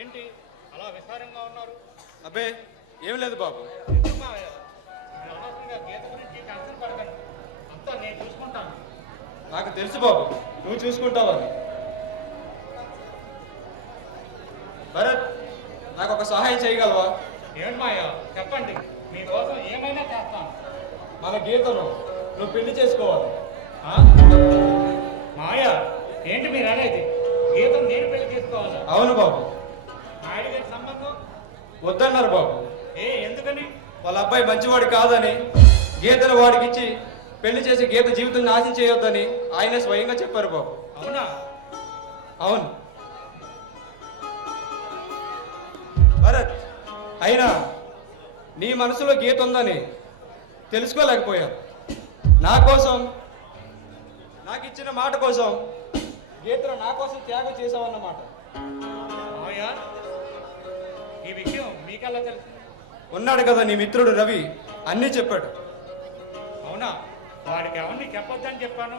ఏంటి అలా విచారంగా ఉన్నారు? అబ్బే ఏం లేదు బాబు. ఎందుకు మావయ్య? మీరు అనవసరంగా గీత గురించి టెన్షన్ పడకండి, అంతా నేను చూసుకుంటాను. నాకు తెలుసు బాబు, నువ్వు చూసుకుంటావని. భరత్, నాకు ఒక సహాయం చేయగలవా? ఏమిటి మాయ, చెప్పండి, మీకోసం ఏమైనా చేస్తాను. మన గీతను నువ్వు పెళ్లి చేసుకోవాలి. ఆ? మాయ, ఏంటి మీరు అనేది? గీతను నేను పెళ్లి చేసుకోవాలా? అవును బాబు. నాయుడు గారి సంబంధం వద్దన్నారు బాబు. ఎందుకని? వాళ్ళ అబ్బాయి మంచివాడు కాదని, గీతను వాడికి ఇచ్చి పెళ్లి చేసి గీత జీవితం నాశనం చేయొద్దని ఆయన స్వయంగా చెప్పారు బాబు. అవునా? అవును భరత్, అయినా నీ మనసులో గీత ఉందని తెలుసుకోలేకపోయాను. నా కోసం, నాకు ఇచ్చిన మాట కోసం గీతను నా కోసం త్యాగం చేసావన్నమాట. మాయ, ఈ విషయం మీకెలా తెలుసు? ఉన్నాడు కదా నీ మిత్రుడు రవి, అన్నీ చెప్పాడు. అవునా? వాడికి ఎవరిని చెప్పొద్దని చెప్పాను,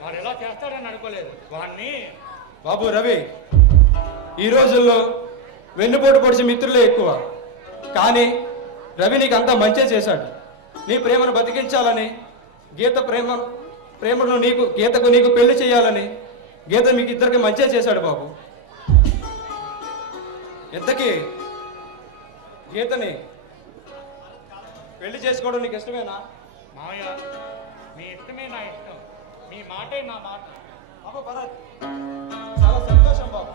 వాడు ఎలా చేస్తాడని అనుకోలేదు. వాడిని బాబు రవి, ఈ రోజుల్లో వెన్నుపోటు పొడిచి మిత్రులే ఎక్కువ. కానీ రవి నీకు అంతా మంచే చేశాడు. నీ ప్రేమను బతికించాలని, ప్రేమను గీతకు నీకు పెళ్లి చేయాలని గీత మీకు ఇద్దరికి మంచే చేశాడు బాబు. ఇంతకీ గీతని పెళ్లి చేసుకోవడం నీకు ఇష్టమేనా? మావయ్య, మీ ఇష్టమే నా ఇష్టం, మీ మాటే నా మాట. బాబు భరత్, చాలా సంతోషం బాబు.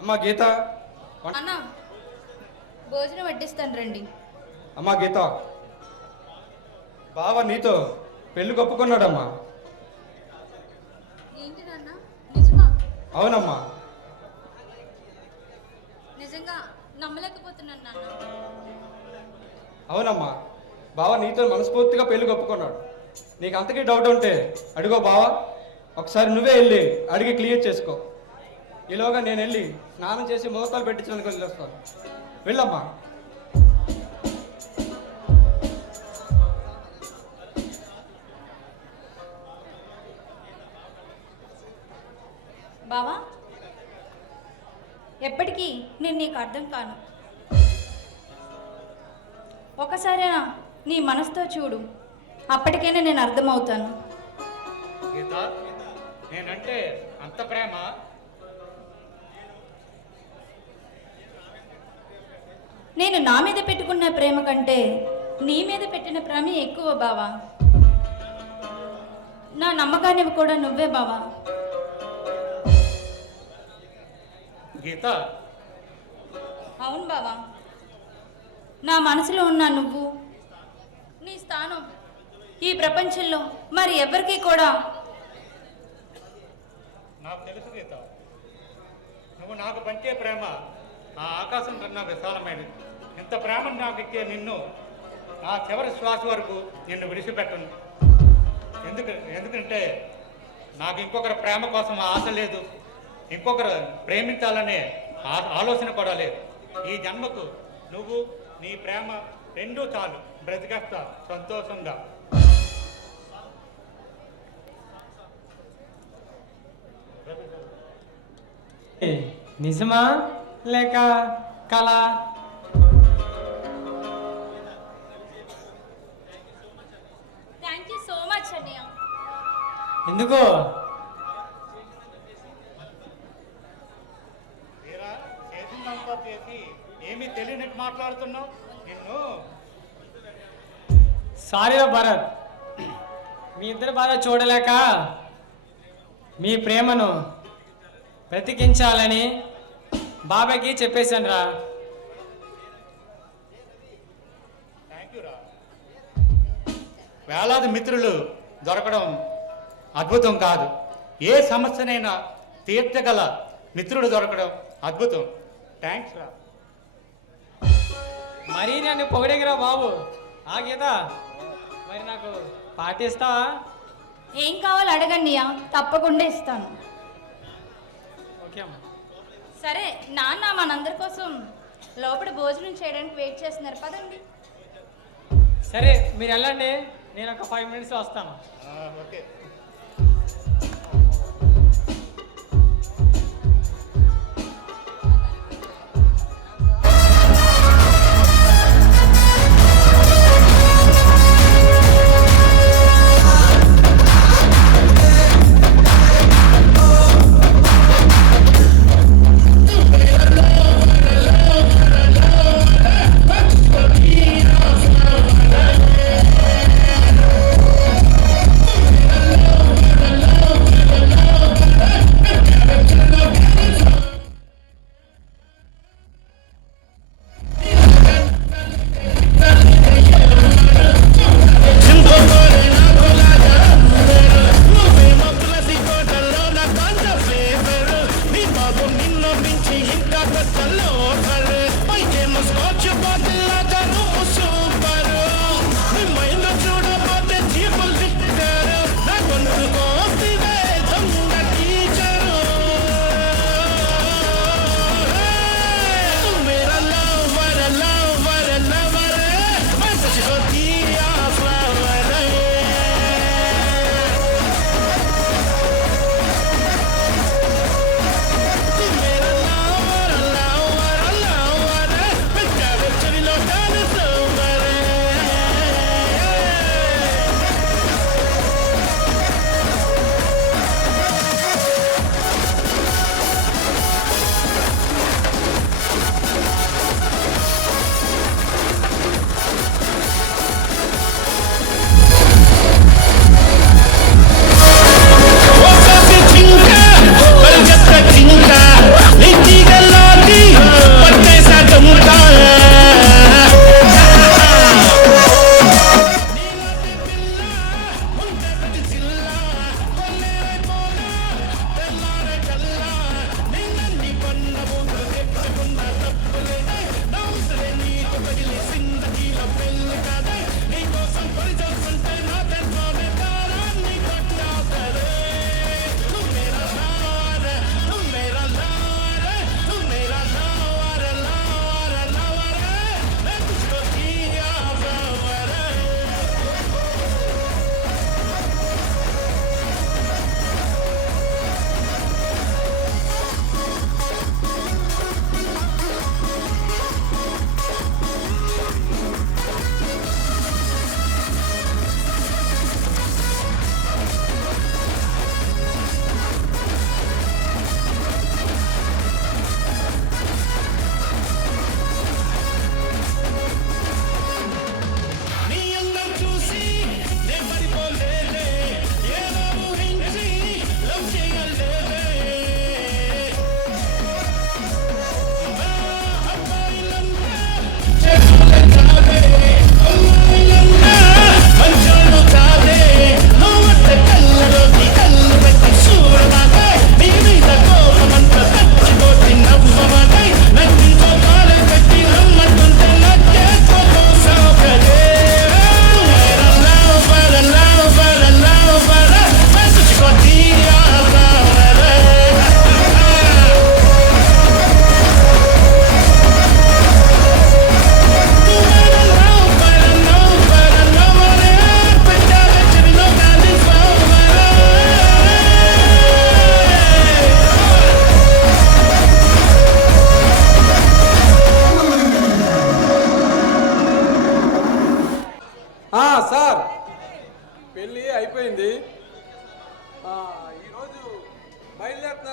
అమ్మా గీత, అన్న భోజనం వడ్డిస్తాను రండి. అమ్మా గీత, బావ నీతో పెళ్లి ఒప్పుకున్నాడమ్మా. ఏంటి నాన్న, నిజమా? అవునమ్మా. నిజంగా నమ్మలేకపోతున్నాను నాన్న. అవునమ్మా, బావ నీతో మనస్ఫూర్తిగా పెళ్లి ఒప్పుకున్నాడు. నీకు అంతకీ డౌట్ ఉంటే అడిగో బావ, ఒకసారి నువ్వే వెళ్ళి అడిగి క్లియర్ చేసుకో. ఈలోగా నేను వెళ్ళి స్నానం చేసి ముహూర్తాలు పెట్టించడానికి వెళ్ళొస్తాను. వెళ్ళమ్మా. బావా, ఎప్పటికీ నేను నీకు అర్థం కాను. ఒకసారి నీ మనసుతో చూడు, అప్పటికైనా నేను అర్థమవుతాను. గీత, నేనంటే అంత ప్రేమ? నేను నా మీద పెట్టుకున్న ప్రేమ కంటే నీ మీద పెట్టిన ప్రేమ ఎక్కువ బావా. నా నమ్మకాన్ని కూడా నువ్వే బావా. గీత, అవును బావా, నా మనసులో ఉన్న నువ్వు, నీ స్థానం ఈ ప్రపంచంలో మరి ఎవరికి కూడా. నాకు తెలుసు గీత, నువ్వు నాకు పంచే ప్రేమ ఆ ఆకాశం కన్నా విశాలమైనది. ఇంత ప్రేమను నాకు ఇచ్చే నిన్ను నా చివరి శ్వాస వరకు నిన్ను విడిచిపెట్టను. ఎందుకంటే నాకు ఇంకొకరి ప్రేమ కోసం ఆశ లేదు, ఇంకొకరు ప్రేమించాలనే ఆలోచన కూడా లేదు. ఈ జన్మకు నువ్వు, నీ ప్రేమ రెండూ చాలు, బ్రతికేస్తా సంతోషంగా. నిజమా లేక కళ? థ్యాంక్ యూ సో మచ్ అన్నయ్య. ఎందుకు? తీరా చేసిందంతా చేసి ఏమీ తెలియనట్టు మాట్లాడుతున్నావు. నిన్ను సారీ భరత్, మీ ఇద్దరు బాధ చూడలేక మీ ప్రేమను బ్రతికించాలని బాబాయ్కి చెప్పేశాను రా. థ్యాంక్ యూ రా. వేలాది మిత్రులు దొరకడం అద్భుతం కాదు. ఏ సమస్యనైనా తీర్చగల మిత్రుడు దొరకడం అద్భుతం. థ్యాంక్స్ రా. మరీ నన్ను పొగిడేగిరా బాబు. ఆ గీత, మరి నాకు పార్టీ ఇస్తావా? ఏం కావాలో అడగన్నయ్య, తప్పకుండా ఇస్తాను. ఓకే అమ్మా. సరే నాన్న మనందరి కోసం లోపల భోజనం చేయడానికి వెయిట్ చేస్తున్నారు, పదండి. సరే మీరు వెళ్ళండి, నేను ఒక 5 మినిట్స్లో వస్తాను. ఓకే.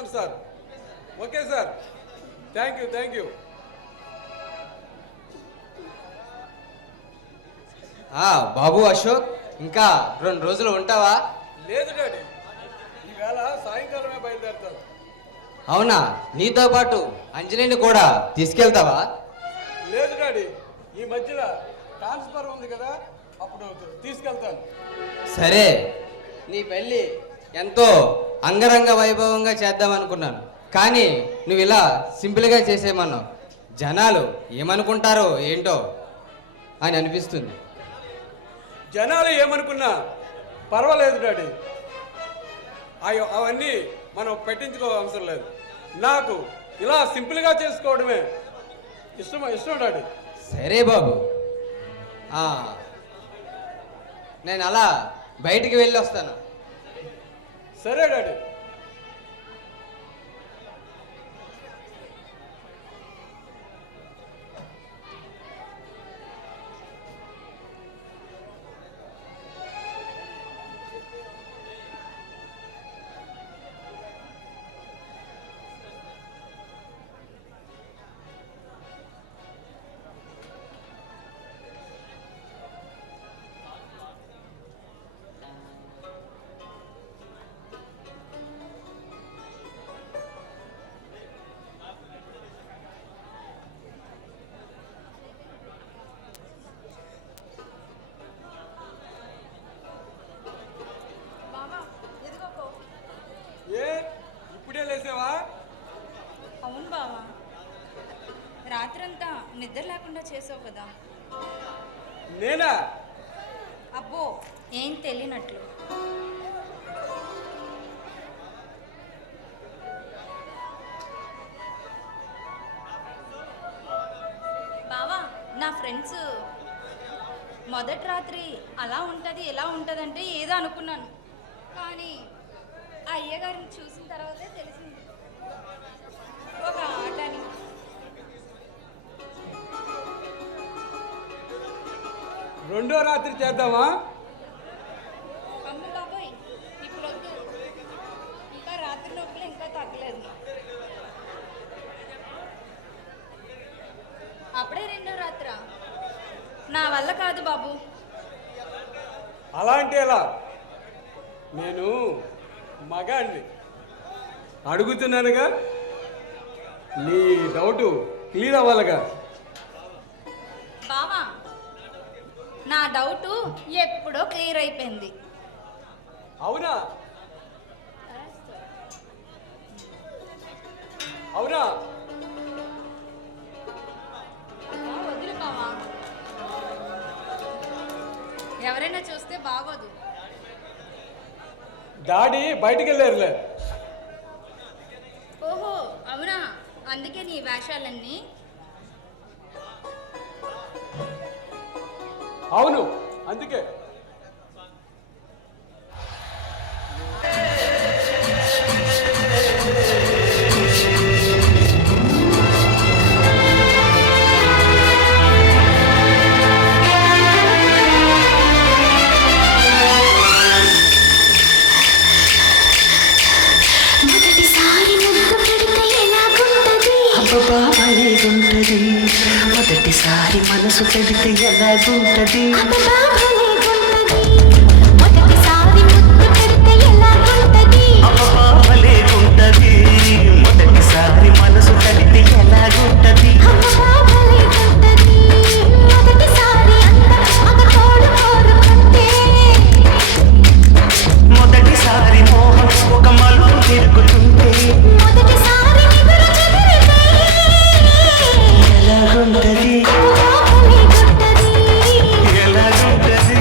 చేస్తాను sir. Okay sir, thank you. బాబు అశోక్, ఇంకా 2 రోజులు ఉంటావా? లేదు డాడీ, ఈవేళ సాయంకాలమే బయలుదేరుతాను. అవునా? నీతో పాటు అంజలిని కూడా తీసుకెళ్తావా? లేదు డాడీ, ఈ మధ్యలో ట్రాన్స్ఫర్ ఉంది కదా, అప్పుడు తీసుకెళ్తాను. సరే, నీ పెళ్ళి ఎంతో అంగరంగ వైభవంగా చేద్దామనుకున్నాను, కానీ నువ్వు ఇలా సింపుల్గా చేసేమన్నావు. జనాలు ఏమనుకుంటారో ఏంటో అని అనిపిస్తుంది. జనాలు ఏమనుకున్నా పర్వాలేదు డాడీ, అవన్నీ మనం పెట్టించుకోవసరం లేదు. నాకు ఇలా సింపుల్గా చేసుకోవడమే ఇష్టం డాడీ. సరే బాబు, నేను అలా బయటికి వెళ్ళి వస్తాను. సరే డాడీ. ఇప్పుడే లేసావా? అవును బావా, రాత్రంతా నిద్ర లేకుండా చేసావు కదా. నేనా? అబ్బో, ఏం తెలియనట్లు. బావా, నా ఫ్రెండ్స్ మొదటి రాత్రి అలా ఉంటుంది ఎలా ఉంటుందంటే ఏదో అనుకున్నాను, కానీ ఆ అయ్యగారిని చూసిన తర్వాతే తెలిసింది ఒక ఆట అని. రెండో రాత్రి చేద్దామా? అమ్మ బాబోయ్, ఇప్పుడు వద్దు, ఇంకా రాత్రి నొప్పులు ఇంకా తగ్గలేదు. అప్పుడే రెండో రాత్ర? నా వల్ల కాదు బాబు. అలా అంటే ఎలా? నేను మగాడిని అడుగుతున్నానుగా, నీ డౌట్ క్లియర్ అవ్వాలిగా. బావా, నా డౌటు ఎప్పుడో క్లియర్ అయిపోయింది. అవునా? అవునా? వదిలు బావా, ఎవరైనా చూస్తే బాగోదు. డాడీ బయటికి వెళ్ళారులే. ఓహో అవునా, అందుకే నీ వేషాలన్నీ. అవును, అందుకే. మొదటిసారి మనసు పెడితే ఎలాగుంటది? బాబలేగుంటది. మొదటిసారి మనసు పెడితే ఎలాగుంటది? మొదటిసారి మోహం ఒక మలుపు తిరుగుతుంటే ఎలాగుంటది? ఎలాగుంటది?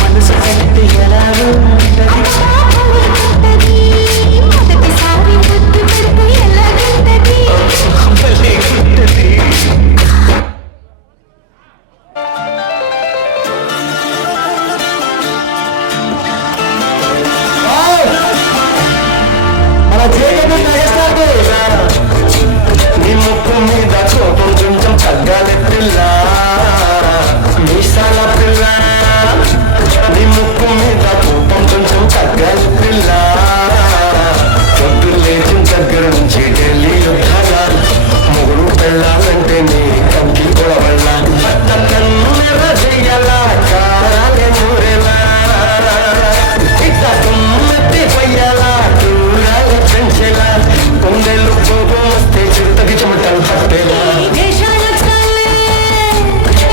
మనసు పెట్టి ఎలా ఉంటది మొదటిసారి ముద్దు పెడితే ఎలాగుంటది భలే ఉంటది మన చేయడం నీ ముక్కు మీద కోపం కొంచెం తగ్గాలి పిల్ల మీసాల పిల్ల నీ ముక్కు మీద కోపం కొంచెం తగ్గాలి పిల్ల పొద్దు లేచిన దగ్గర నుంచి ఢిల్లీ యుద్ధాలు మొగుడు పెళ్ళాలంటే నీ కంకి గొడవల్ల భర్త కన్నుల చెయ్యాలా కారాలే నూరేలా ఇట్ట తుమ్మెత్తి పొయ్యాలా దూరాలు పెంచేలా కొండెళ్ళు కోపం వస్తే చిరుతకి చెమటలు పట్టేలా దేశాలు చాలే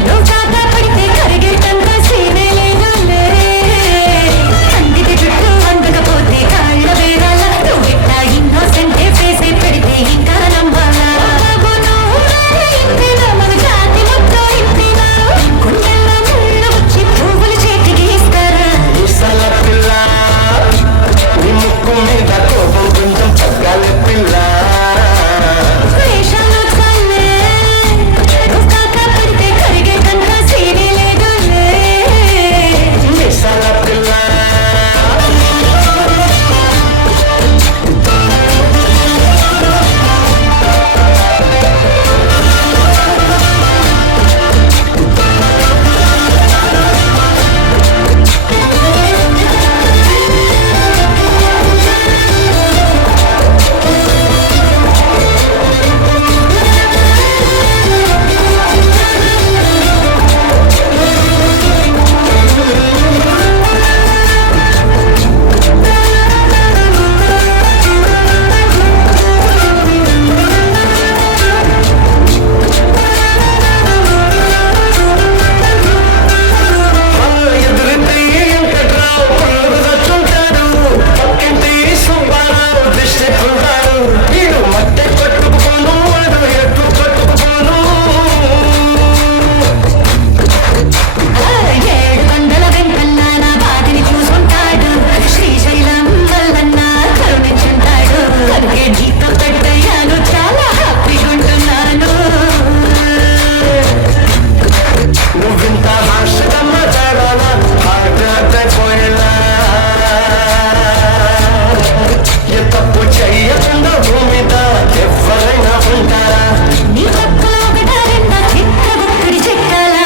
నువ్వు చాట పడితే కరిగేటంత సీనే లేనులే అందికి చుట్టూ అందకపోతే కాళ్ళ వేరాల నువ్విట్లా ఇన్నోసెంటే ఫేసే పెడితే ఇంకా నమ్మాలా ఇంతేనా మన జాతి మొత్తం ఇంతేనా కొండెల్లో ముళ్ళు వచ్చి పువ్వులు చేతికి ఇస్తారా ఈసాల పిల్ల నీ ముక్కు మీద కోపం కొంచెం తగ్గాలి పిల్ల వేషాలు చాలే నువ్వు కాక పడితే కరిగేటంత సీనే లేనులే ఈసాల పిల్ల ఎదురుంటే వెంకట్రావు పుల్లుకు చచ్చుంటాడు పక్కింటి సుబ్బారావు దిష్టి పుల్లాడు వీడు మట్టె కట్టుకుపోను వాడు ఎట్టు కట్టుకుపోను 700 వెంకన్న నా బాధని చూసుకుంటాడు శ్రీశైలం వల్లన్న కరుణించుంటాడు అందుకే నీతో పెట్టయ్యాను చాలా హ్యాపీగా ఉంటున్నాను నువ్వింత హార్షగా మాట్లాడాలా హార్ట్ పోయేలా ఏ తప్పు చెయ్యకుండా భూమిద ఎవరైనా ఉంటారా నీ పక్కలో ఒకట రెండ చిక్క బుక్కడి చెక్కాలా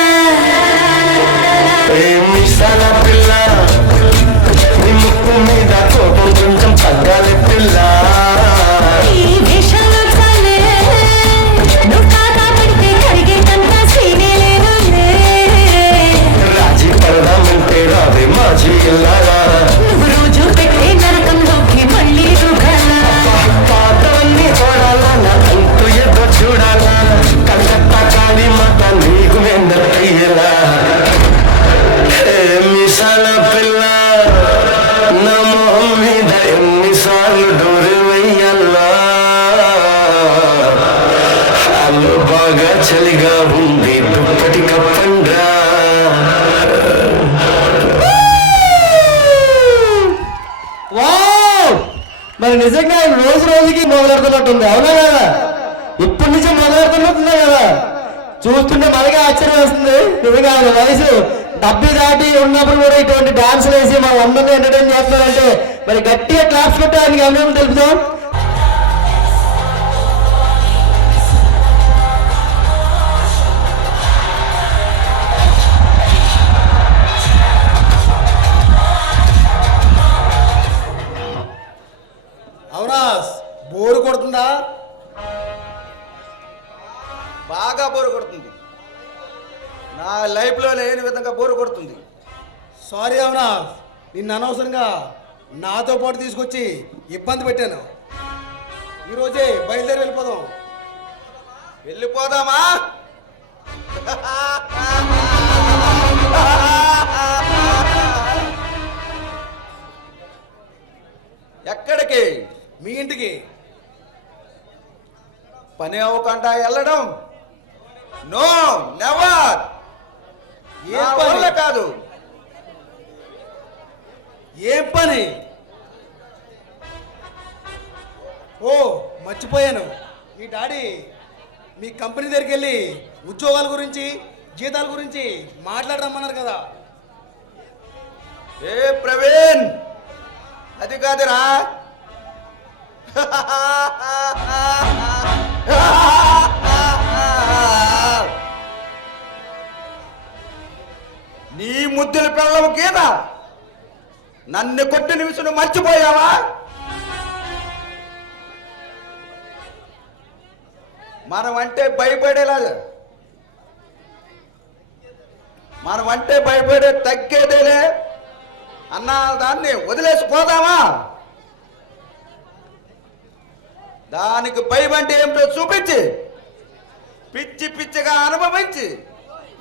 మిసాల పిల్ల నీ ముక్కు మీద కోపం కొంచెం తగ్గాలి పిల్ల ఈ వేషాలు చాలే నువ్వు కాక పడితే కరిగేటంత సీనే లేనులే రాజీ పడదామంటే రాదే మాజీ ఇల్లారా నువ్వు రోజు పెట్టే నరకంలోకి మళ్ళీ దూకాలా పాతవన్నీ చూడాలా నా అంతు ఏదో చూడాలా కలకత్తా కాళీ మాత నీకు వెందయ్యేలా మిసాల పిల్ల నా మొహం మీద ఎన్నిసార్లు డోరు వెయ్యాలా అల్లు బాగా చలిగా ఉంది దుప్పటి కప్పండ్రా వావ్! మరి నిజంగా రోజు రోజుకి మొదలెడుతున్నట్టుంది అవునా కదా ఇప్పటి నుంచి మొదలెడుతున్నట్టుందా కదా చూస్తుంటే మనకే ఆశ్చర్యం వేస్తుంది నిజంగా ఆయన వయసు 70 దాటి ఉన్నప్పుడు కూడా ఇటువంటి డాన్సులు వేసి మన అందరినీ ఎంటర్టైన్ చేస్తున్నారంటే మరి గట్టిగా క్లాప్స్ కొట్టి ఆయనకి అభినందనలు తెలుపుతాం అవునా బోరు కొడుతుందా బాగా బోరు కొడుతుంది. నా లైఫ్లో లేని విధంగా బోరు కొడుతుంది. సారీ అవునా నిన్ను అనవసరంగా నాతో పాటు తీసుకొచ్చి ఇబ్బంది పెట్టాను. ఈరోజే బయలుదేరి వెళ్ళిపోదాం. వెళ్ళిపోదామా? పని అవ్వకుండా వెళ్ళడం నో నెవర్. ఏ పని? కాదు. ఏం పని? ఓ మర్చిపోయాను, మీ డాడీ మీ కంపెనీ దగ్గరికి వెళ్ళి ఉద్యోగాల గురించి జీతాల గురించి మాట్లాడరమ్మన్నారు కదా. ఏ ప్రవీణ్, అది కాదురా. నీ ముద్దుల పిల్లవ గీత నన్ను కొట్టిన విషయం మర్చిపోయావా? మనం అంటే భయపడే తగ్గేదేలే అన్న దాన్ని వదిలేసి పోదామా? దానికి భయం అంటే ఏమిటో చూపించి పిచ్చి పిచ్చిగా అనుభవించి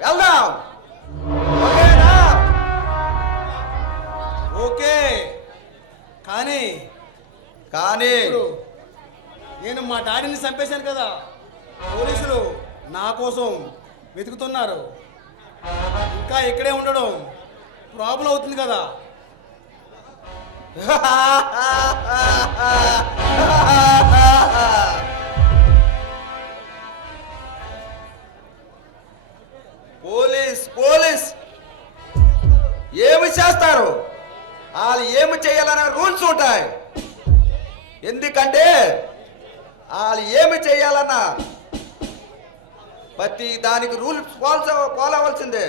వెళ్దాం. ఓకేనా? ఓకే, కానీ ఇప్పుడు నేను మా డాడీని చంపేశాను కదా, పోలీసులు నా కోసం వెతుకుతున్నారు. ఇంకా ఇక్కడే ఉండడం ప్రాబ్లం అవుతుంది కదా. పోలీస్ ఏమి చేస్తారు? వాళ్ళు ఏమి చేయాలన్న రూల్స్ ఉంటాయి. ఎందుకంటే వాళ్ళు ఏమి చేయాలన్నా ప్రతి దానికి రూల్స్ ఫాలో అవ్వాల్సిందే.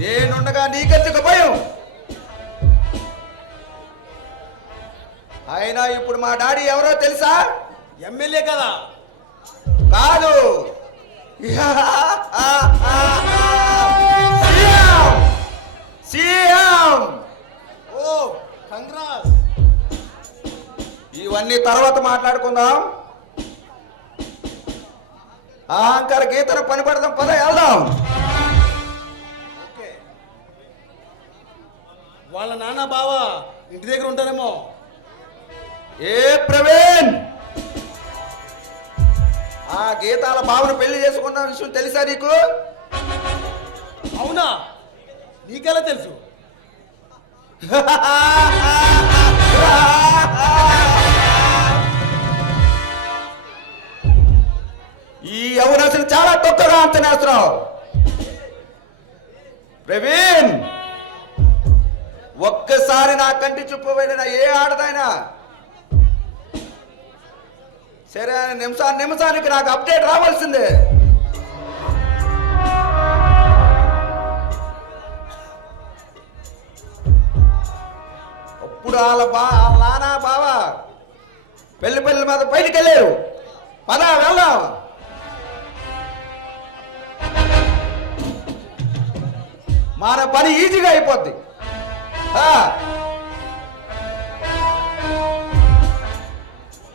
నేనుండగా నీకెందుకు భయం? అయినా ఇప్పుడు మా డాడీ ఎవరో తెలుసా? ఎమ్మెల్యే కదా. కాదు, సీఎం. ఓ కంగ్రాట్స్. ఇవన్నీ తర్వాత మాట్లాడుకుందాం. అహంకార గీతను పని పడదాం, పద వెళ్దాం. ఓకే, వాళ్ళ నాన్న బావ ఇంటి దగ్గర ఉంటారేమో. ఏ ప్రవీణ్, ఆ గీతాల బావను పెళ్లి చేసుకున్న విషయం తెలుసా నీకు? అవునా? నీకెలా తెలుసు? ఈ అవకాశం చాలా తొక్కగా అంచనేస్తున్నావు ప్రవీణ్. ఒక్కసారి నా కంటి చూపు వెళ్ళిన ఏ ఆడదైనా సరే నిమిషానికి నాకు అప్డేట్ రావాల్సిందే. అప్పుడు వాళ్ళ నాన్న బావ పెళ్లి మీద బయటికి వెళ్ళారు. పద వెళ్దాం. మన పని ఈజీగా అయిపోద్ది.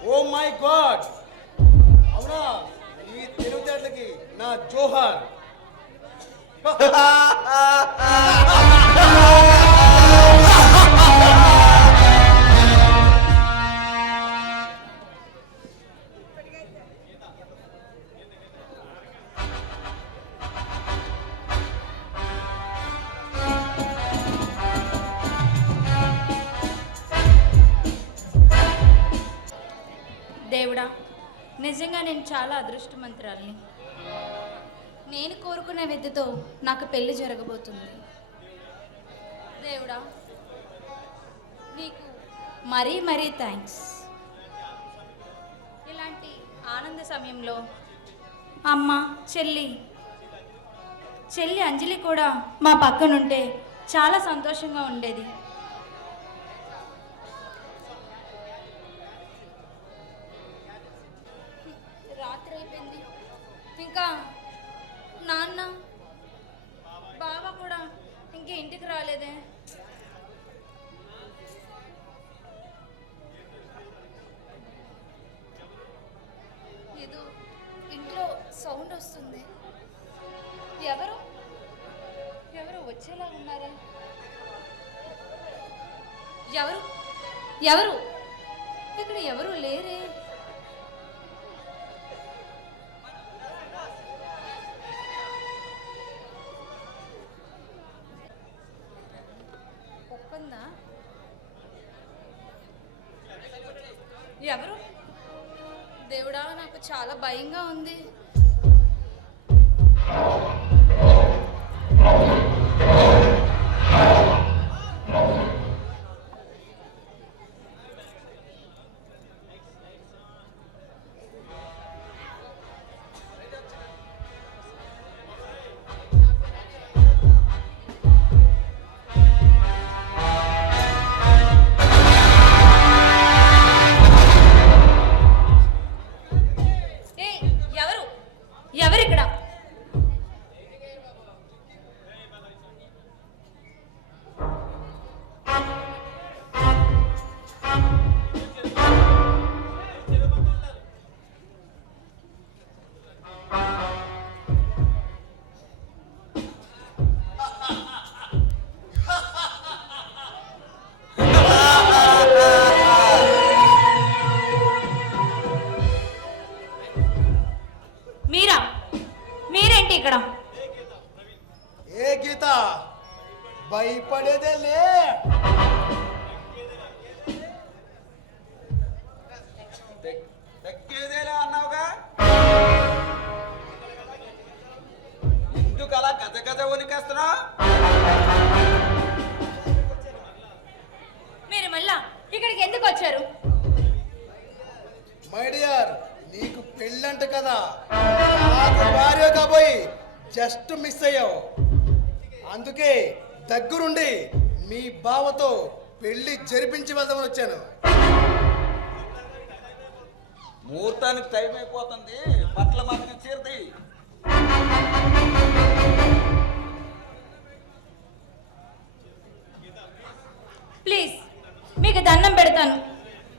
ఓ మై గాడ్, అవునా? ఈ తెలివితేటలకి నా జోహార్. దేవుడా, నిజంగా నేను చాలా అదృష్టవంతురాల్ని. నేను కోరుకునే విద్యతో నాకు పెళ్లి జరగబోతుంది. దేవుడా, నీకు మరీ మరీ థ్యాంక్స్. ఇలాంటి ఆనంద సమయంలో అమ్మ, చెల్లి అంజలి కూడా మా పక్కనుంటే చాలా సంతోషంగా ఉండేది. రాత్రి అయిపోయింది, ఇంకా నాన్న బావ కూడా ఇంకా ఇంటికి రాలేదే. ఏదో ఇంట్లో సౌండ్ వస్తుంది. ఎవరు వచ్చేలా ఉన్నారా? ఎవరు ఇక్కడ ఎవరు లేరే. బాగుందా? ఎవరు? దేవుడా, నాకు చాలా భయంగా ఉంది. ఏయ్, ఎవరు? ఎవరిక్కడ? మీరా? మీరేంటి ఇక్కడ? ఏ గీత, భయపడేదే లే. తగ్గేదేలే అన్నావుగా, ఎందుకు అలా గజ గజ వణికేస్తున్నావు? మీరు మళ్ళా ఇక్కడికి ఎందుకు వచ్చారు? మై డియర్, నీకు పెళ్ళంట కదా, నాకు భార్య కాబోయి జస్ట్ మిస్ అయ్యావు. అందుకే దగ్గరుండి మీ బావతో పెళ్లి జరిపించి వెళ్దామని వచ్చాను. ముహూర్తానికి టైం అయిపోతుంది, బట్టల మాత్రం చీరది. ప్లీజ్, మీకు దండం పెడతాను,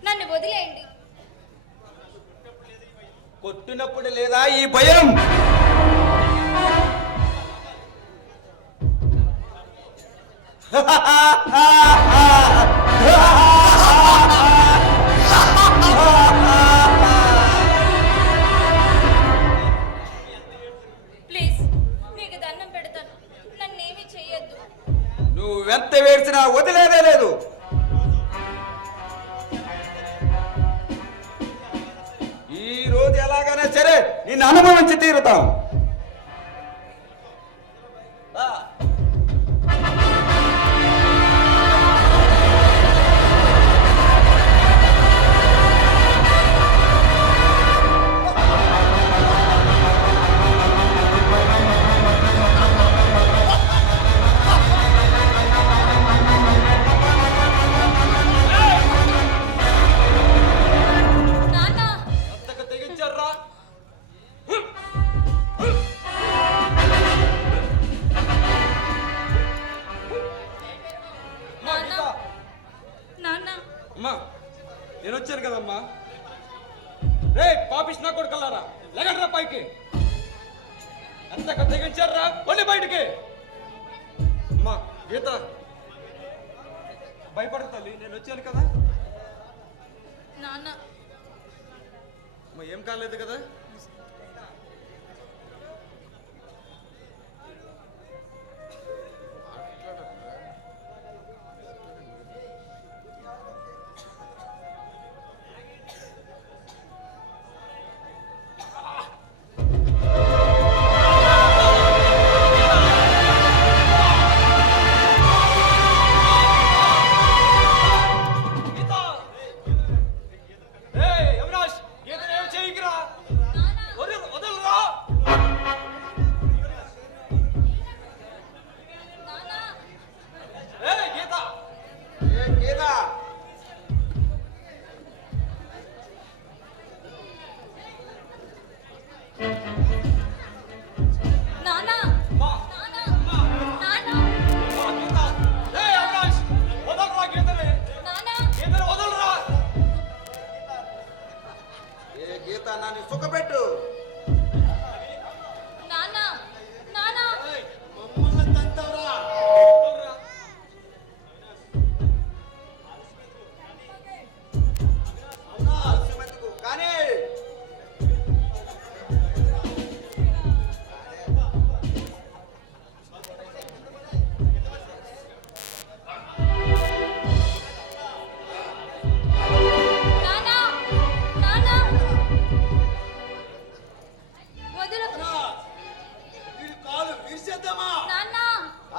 నన్ను వదిలేయండి. కొట్టినప్పుడు లేదా ఈ భయం? ప్లీజ్, మీకు దండం పెడతాను, నన్నేమీ చెయ్యొద్దు. నువ్వెంత వేడ్చినా వదిలేదే లేదు. ఈ రోజు ఎలాగైనా సరే నిన్ను అనుభవించి తీరుతాం. నాన్న, తెగించారా? నాన్న, నాన్న. అమ్మా, నేను వచ్చాను కదమ్మా. రే పాపిస్ నా కొడుకల్లారా, లెగండ్రా పైకి. ఎంతగా తెగించారా? వండి బయటికి. అమ్మా గీత, భయపడకు తల్లి, నేను వచ్చాను కదా. నాన్న, అమ్మా ఏం కాలేదు కదా?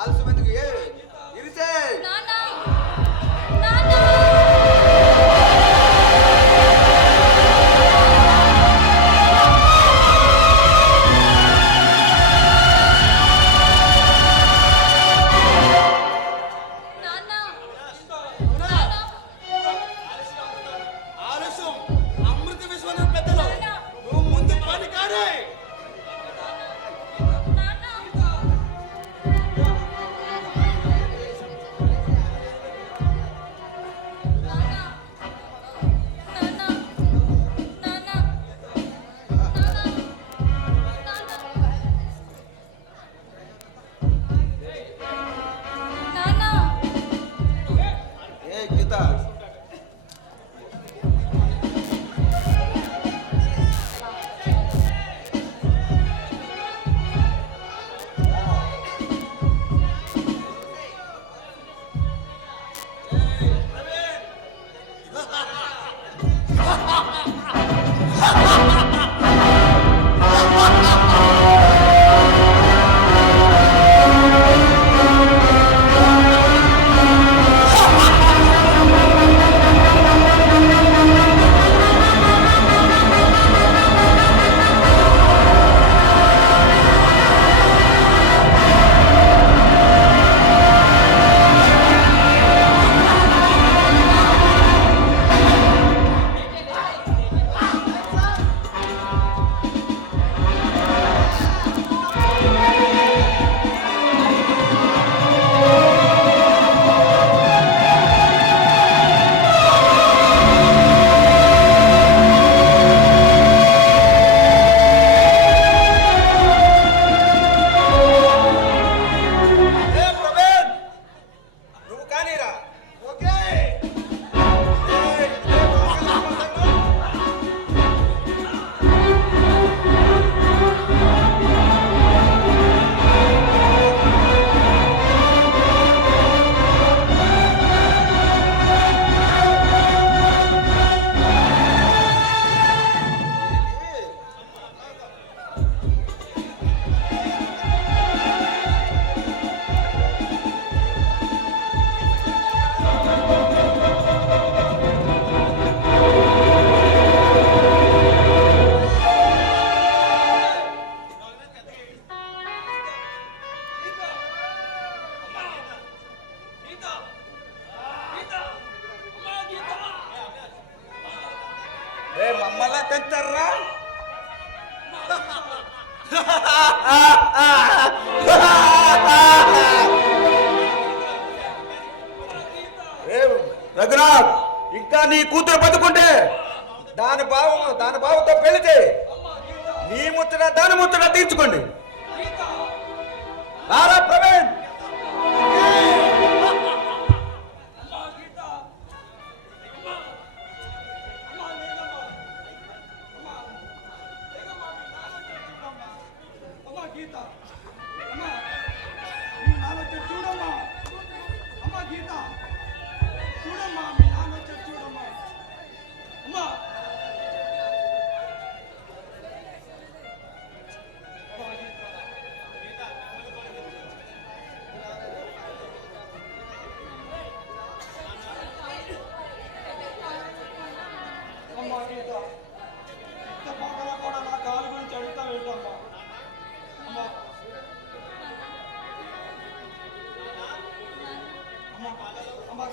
ఆలస్యం ఎందుకు ఇరిసే నాన్న నాన్న ఆలస్యం అమృత విశ్వనాథ్ పెద్దలు నువ్వు ముందు పని కాడే ఏ గీత మమ్మల్ని పెంచారా రఘునాథ్ ఇంకా నీ కూతురు బతుకుంటే దాని బావతో పెళ్లి చేయి నీ ముచ్చట దాని ముచ్చట తీర్చుకోండి రారా ప్రవీణ్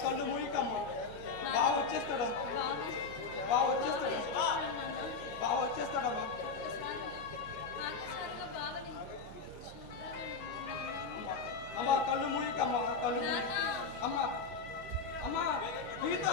కళ్ళు మూయికమ్మా బాగా వచ్చేస్తాడమ్మా అమ్మా కళ్ళు మూయికమ్మా కళ్ళు అమ్మా అమ్మా గీత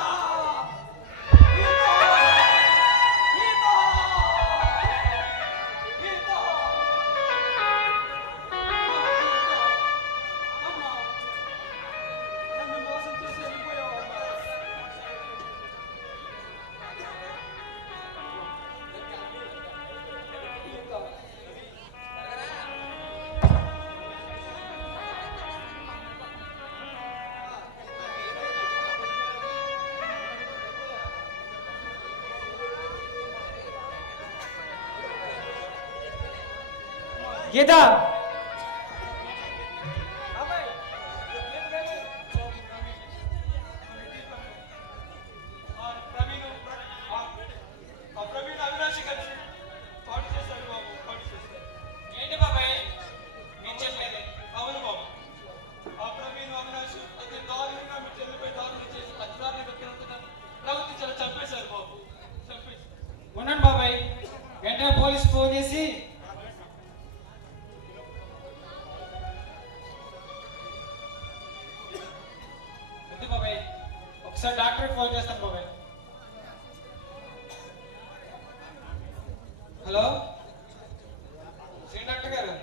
గీత ఒకసారి డాక్టర్కి ఫోన్ చేస్తాను బాబాయ్. హలో శ్రీ డాక్టర్ గారు.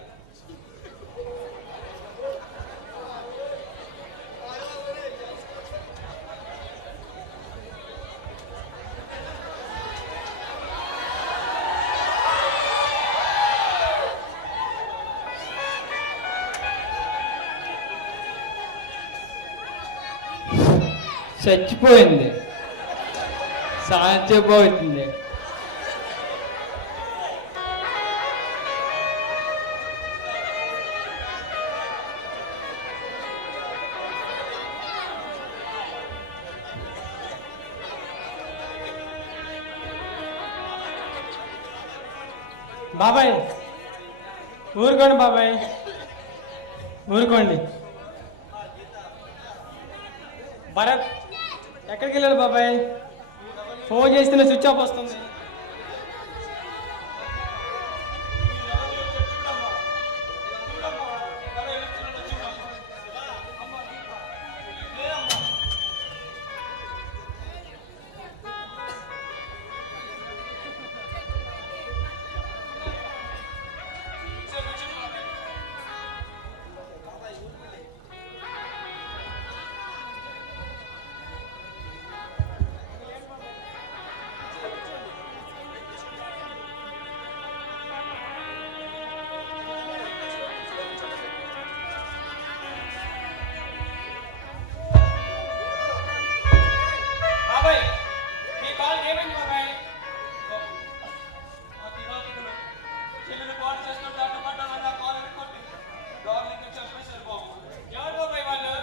చచ్చిపోయింది, సాధ్యపోతుంది. బాబాయ్ ఊరుకోండి, బాబాయ్ ఊరుకోండి. భరత్ ఎక్కడికి వెళ్ళాడు బాబాయ్? ఫోన్ చేస్తే స్విచ్ ఆఫ్ వస్తుంది. బాబాయ్ మీ కాల్ ఏమైంది బాబాయ్? ఎవరు బాబాయ్ వాళ్ళు?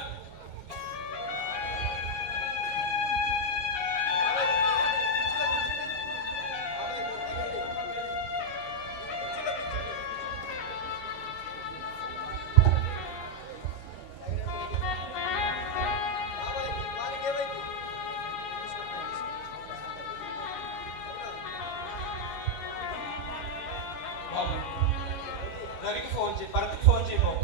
రవికి ఫోన్ చేయి, భరత్కి ఫోన్ చేయి బాబు.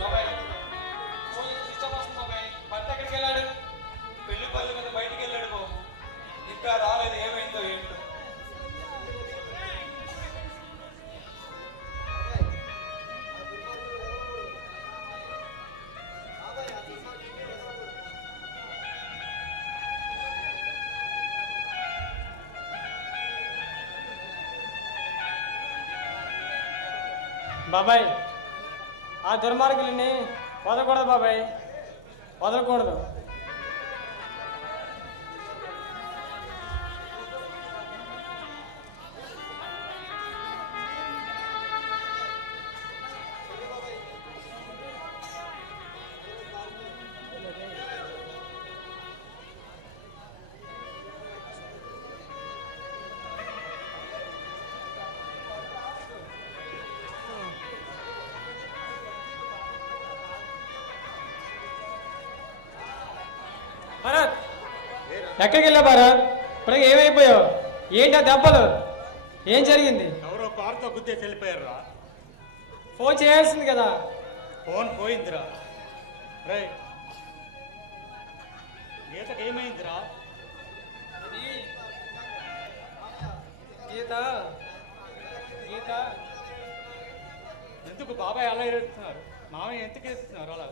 బాబాయ్ ఫోన్ స్విచ్ ఆఫ్ వస్తుంది బాబాయ్. భర్త ఎక్కడికి వెళ్ళాడు? పెళ్లి పనుల మీద బయటికి వెళ్ళాడు బాబు, ఇంకా రాలేదు. ఏమైందో ఏంటో. బాబాయ్ ఆ దుర్మార్గులని వదలకూడదు బాబాయ్, వదలకూడదు. భరత్ ఎక్కడికి వెళ్ళా భరత్? ఇప్పటికి ఏమైపోయావు? ఏంటి ఆ దెబ్బలు? ఏం జరిగింది? ఎవరో కారుతో గుద్దేసి వెళ్ళిపోయారా? ఫోన్ చేయాల్సింది కదా. ఫోన్ పోయిందిరా. రే గీతకి ఏమైందిరా? గీత గీత ఎందుకు బాబాయ్ అలా ఏడుస్తున్నారు? మామయ్య ఎందుకు వేస్తున్నారు అలా?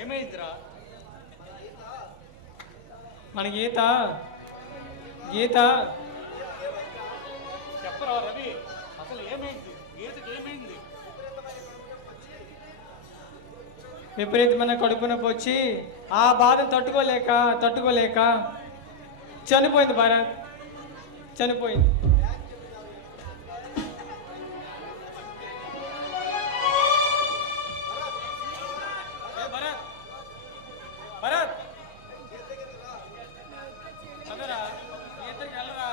ఏమైందిరా? మన గీత గీత చెప్పరా రవి, అసలు ఏమైంది? గీతకి ఏమైంది? విపరీతమైన కడుపు నొప్పి వచ్చి ఆ బాధను తట్టుకోలేక చనిపోయింది భారత్, చనిపోయింది. భరత్ భరత్ అదరా గీతకి వెళ్ళరా?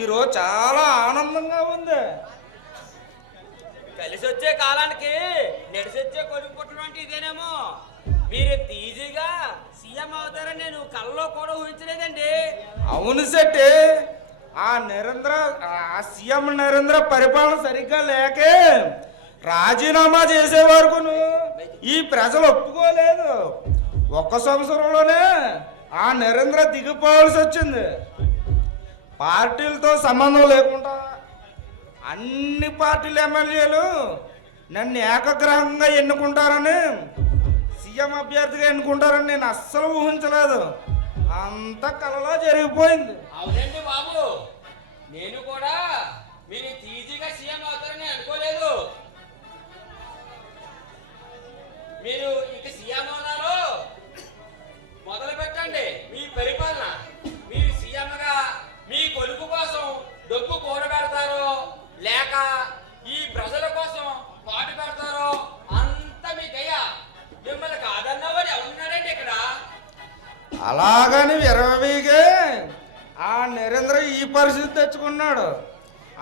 ఈరోజు చాలా ఆనందంగా ఉంది. కలిసి వచ్చే కాలానికి నడిసొచ్చే కొడుకు పుట్టడం అంటే ఇదేనేమో. మీరు ఈజీగా సీఎం అవుతారని నేను కల్లో కూడా ఊహించలేదండి. అవును శెట్టి, ఆ సీఎం నరేంద్ర పరిపాలన సరిగ్గా లేకే రాజీనామా చేసే వరకు ఈ ప్రజలు ఒప్పుకోలేదు. ఒక్క సంవత్సరంలోనే ఆ నరేంద్ర దిగిపోవాల్సి వచ్చింది. పార్టీలతో సంబంధం లేకుండా అన్ని పార్టీల ఎమ్మెల్యేలు నన్ను ఏకగ్రహంగా ఎన్నుకుంటారని, సీఎం అభ్యర్థిగా ఎన్నుకుంటారని నేను అస్సలు ఊహించలేదు. అంత కలలో జరిగిపోయింది. అవునండి బాబు, నేను కూడా మీరు ఈజీగా సీఎం అవుతారని అనుకోలేదు. మీరు ఇక సీఎం అవుతారు, మొదలు పెట్టండి మీ పరిపాలన. మీరు సీఎంగా మీ కొడుకు కోసం డబ్బు కూడబెడతారో లేక ఈ ప్రజల కోసం పాటు పెడతారో అంత మీకయ్యా. మిమ్మల్ని కాదన్నవాడు ఎవరున్నాడండి ఇక్కడ? అలాగని విరవీగే ఆ నరేంద్ర ఈ పరిస్థితి తెచ్చుకున్నాడు.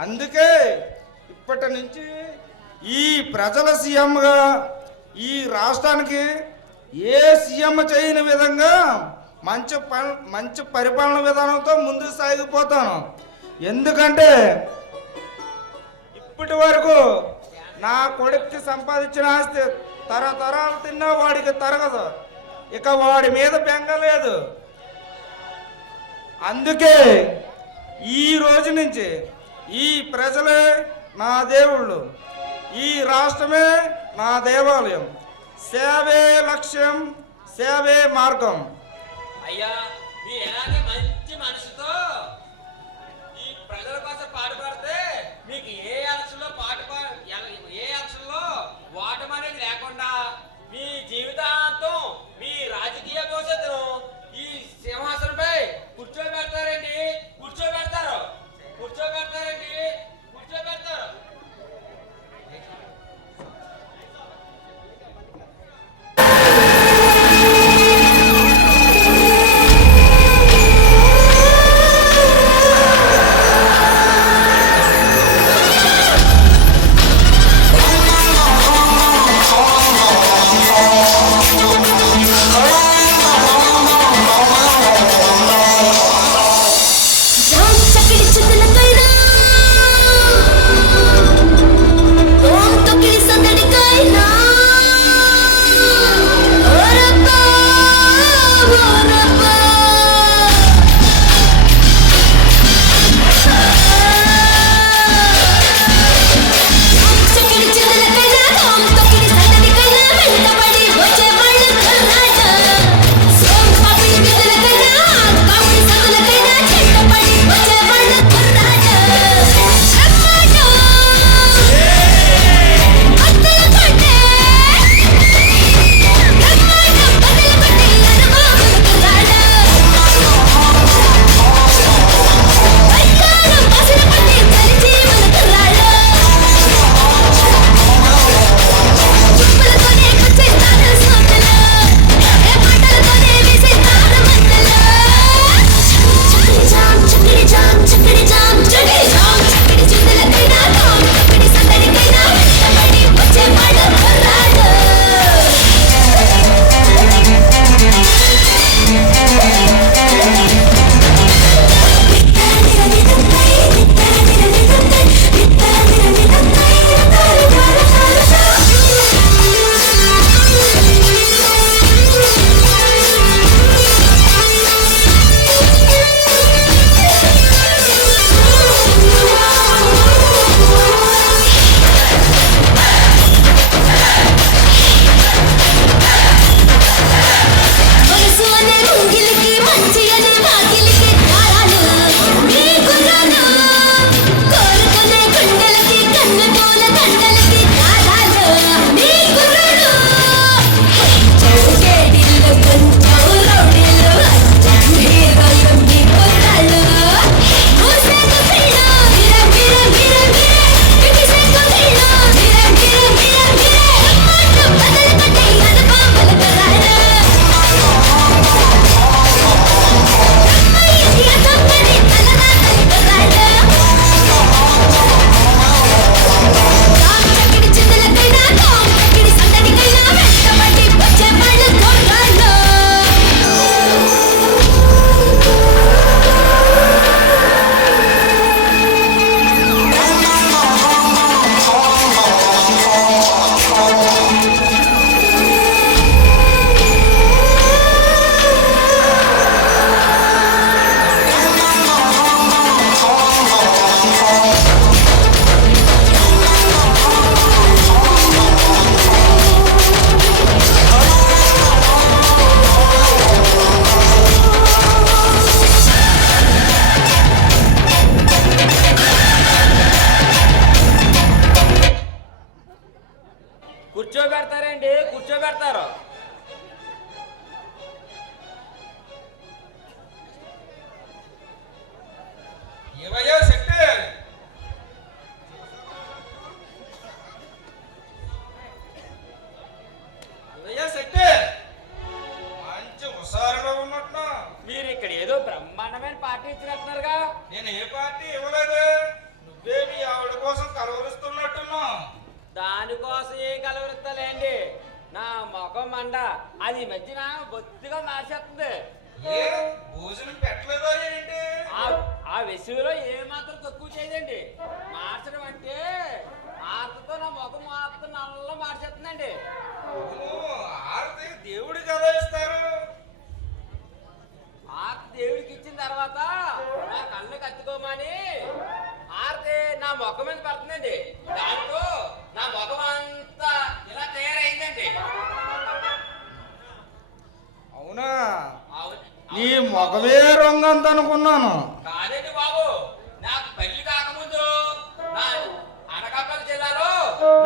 అందుకే ఇప్పటి నుంచి ఈ ప్రజల సీఎంగా ఈ రాష్ట్రానికి ఏ సీఎం చేయని విధంగా మంచి పరిపాలన విధానంతో ముందుకు సాగిపోతాను. ఎందుకంటే ఇప్పటి వరకు నా కొడుక్కి సంపాదించిన ఆస్తి తరతరాలు తిన్నా వాడికి తరగదు. ఇక వాడి మీద బెంగ లేదు. అందుకే ఈ రోజు నుంచి ఈ ప్రజలే నా దేవుళ్ళు, ఈ రాష్ట్రమే నా దేవాలయం. సేవే లక్ష్యం, సేవే మార్గం. అయ్యా, మీరు ఎలాగే మంచి మనసుతో ఈ ప్రజల కోసం పాటుపడితే మీకు ఏ ఎలక్షన్లో ఏ ఎలక్షన్లో ఓటమి అనేది లేకుండా మీ జీవితాంతం మీ రాజకీయ భవిష్యత్తును ఈ సింహాసనంపై కూర్చోబెడతారండి. కూర్చోబెడతారు. ఏదో బ్రహ్మాండమైన పార్టీ ఇచ్చినట్టున్నారుగా. నేను ఏ పార్టీ ఇవ్వలేదు. నువ్వే మీ ఆవిడ కోసం కలవరుస్తున్నట్టున్నావు. దానికోసం ఏం కలవరిస్తలేండి, నా ముఖం మండ అది ఈ మధ్యన బొత్తిగా మార్చేస్తుంది. ఏ భోజనం పెట్టలేదా ఏంటి? ఆ విషయంలో ఏమాత్రం తక్కువ చేయదండి. మార్చడం అంటే ఆర్తతో నా ముఖం మొత్తం నల్ల మార్చేస్తుందండి. అవును, ఆరతి దేవుడి కదా ఇస్తారు. ఆర్తి దేవుడికి ఇచ్చిన తర్వాత నా కళ్ళు కత్తుకోమని ఆర్తి నా ముఖం మీద పడుతుందండి. దాంతో నా ముఖం అంతా ఇలా తయారైందండి. అవునా? అవును. నీ ముఖమే రంగంత అనుకున్నాను. కాదండి బాబు, నాకు పెళ్లి కాకముందు నా అనకాపల్లి జిల్లాలో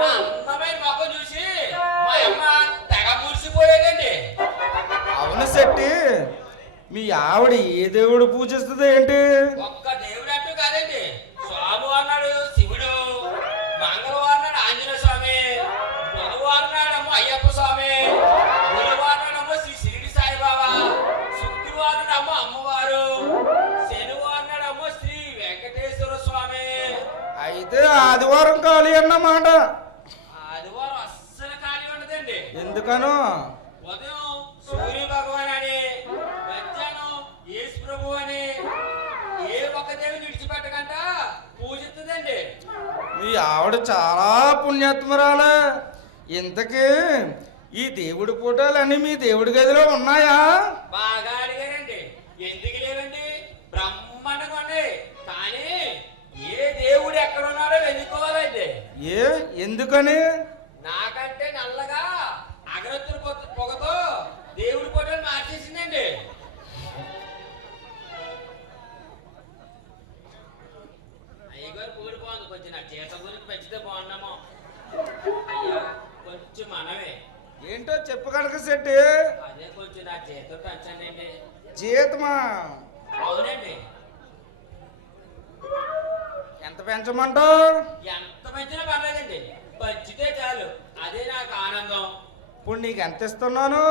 నా అందమైన ముఖం చూసి మా అమ్మ తెగ మురిసిపోయేదండి. అవును శెట్టి, మీ ఆవిడ ఏ దేవుడు పూజిస్తుంది ఏంటి? ఒక్క దేవుడు అంటూ కాదండి, స్వామి అన్నాడు శివుడు, మంగళవారం నాడు ఆంజనేయ స్వామి, బుధవారం నాడేమో అయ్యప్ప స్వామి, గురువారం నాడేమో శ్రీ షిరిడి సాయిబాబా, శుక్రవారం నాడేమో అమ్మవారు, శనివారం నాడేమో శ్రీ వెంకటేశ్వర స్వామి. అయితే ఆదివారం ఖాళీ అన్నమాట. ఆదివారం అస్సలు ఖాళీ ఉండదండి. ఎందుకనో? ఉదయం సూర్య భగవాన్ అని, మధ్యాహ్నం యేసు ప్రభు అని, ఏ ఒక్క దేవుని విడిచిపెట్టకుండా పూజిస్తుందండి. మీ ఆవిడ చాలా పుణ్యాత్మరాలే. ఇంతకీ ఈ దేవుడి ఫోటోలన్నీ మీ దేవుడి గదిలో ఉన్నాయా? బాగా అడిగారండి. ఎందుకు లేవండి, బ్రహ్మాండంగా ఉన్నాయి. కానీ ఏ దేవుడు ఎక్కడ ఉన్నాడో వెతుక్కోవాలండి. ఎందుకని? నాకంటే నల్లగా అగరత్తుల పొగతో దేవుడి ఫోటోలు మార్చేసిందండి. అయ్యగారు ఊడిపోతుంది, కొంచెం నా చేత గురించి పెంచితే బాగున్నాము. అయ్యా కొంచెం మనమే. ఏంటో చెప్పగలక శెట్టి. అదే కొంచెం నా చేతులు పెంచండి. జీతమా? అవునండి. ఎంత పెంచమంటావు? ఎంత పెంచినా పర్లేదండి, పెంచితే చాలు, అదే నాకు ఆనందం. ఇప్పుడు నీకు ఎంత ఇస్తున్నాను?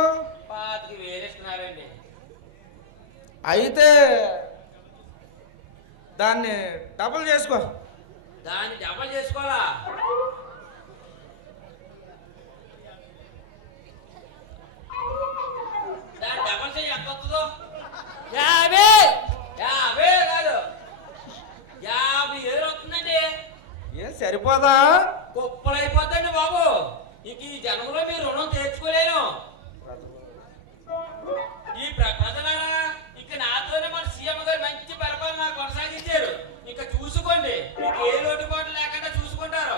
25,000 ఇస్తున్నారండి. అయితే దాన్ని డబుల్ చేసుకో. దాన్ని డబల్ చేసుకోవాలా? దాన్ని డబల్ చేయి ఎంత వస్తుందో? 50 కాదు, 50,000 వస్తుందండి. ఏం సరిపోదా? కుప్పలైపోతండి బాబు. ఇక ఈ జనంలో మీ రుణం తీర్చుకోలేను. ఈ ప్రజలారా, ఇక నాతోనే మన సీఎం గారు మంచి పరిపాలన కొనసాగించారు. ఇక చూసుకోండి, మీకు ఏ లోటుపాటు లేకుండా చూసుకుంటారు.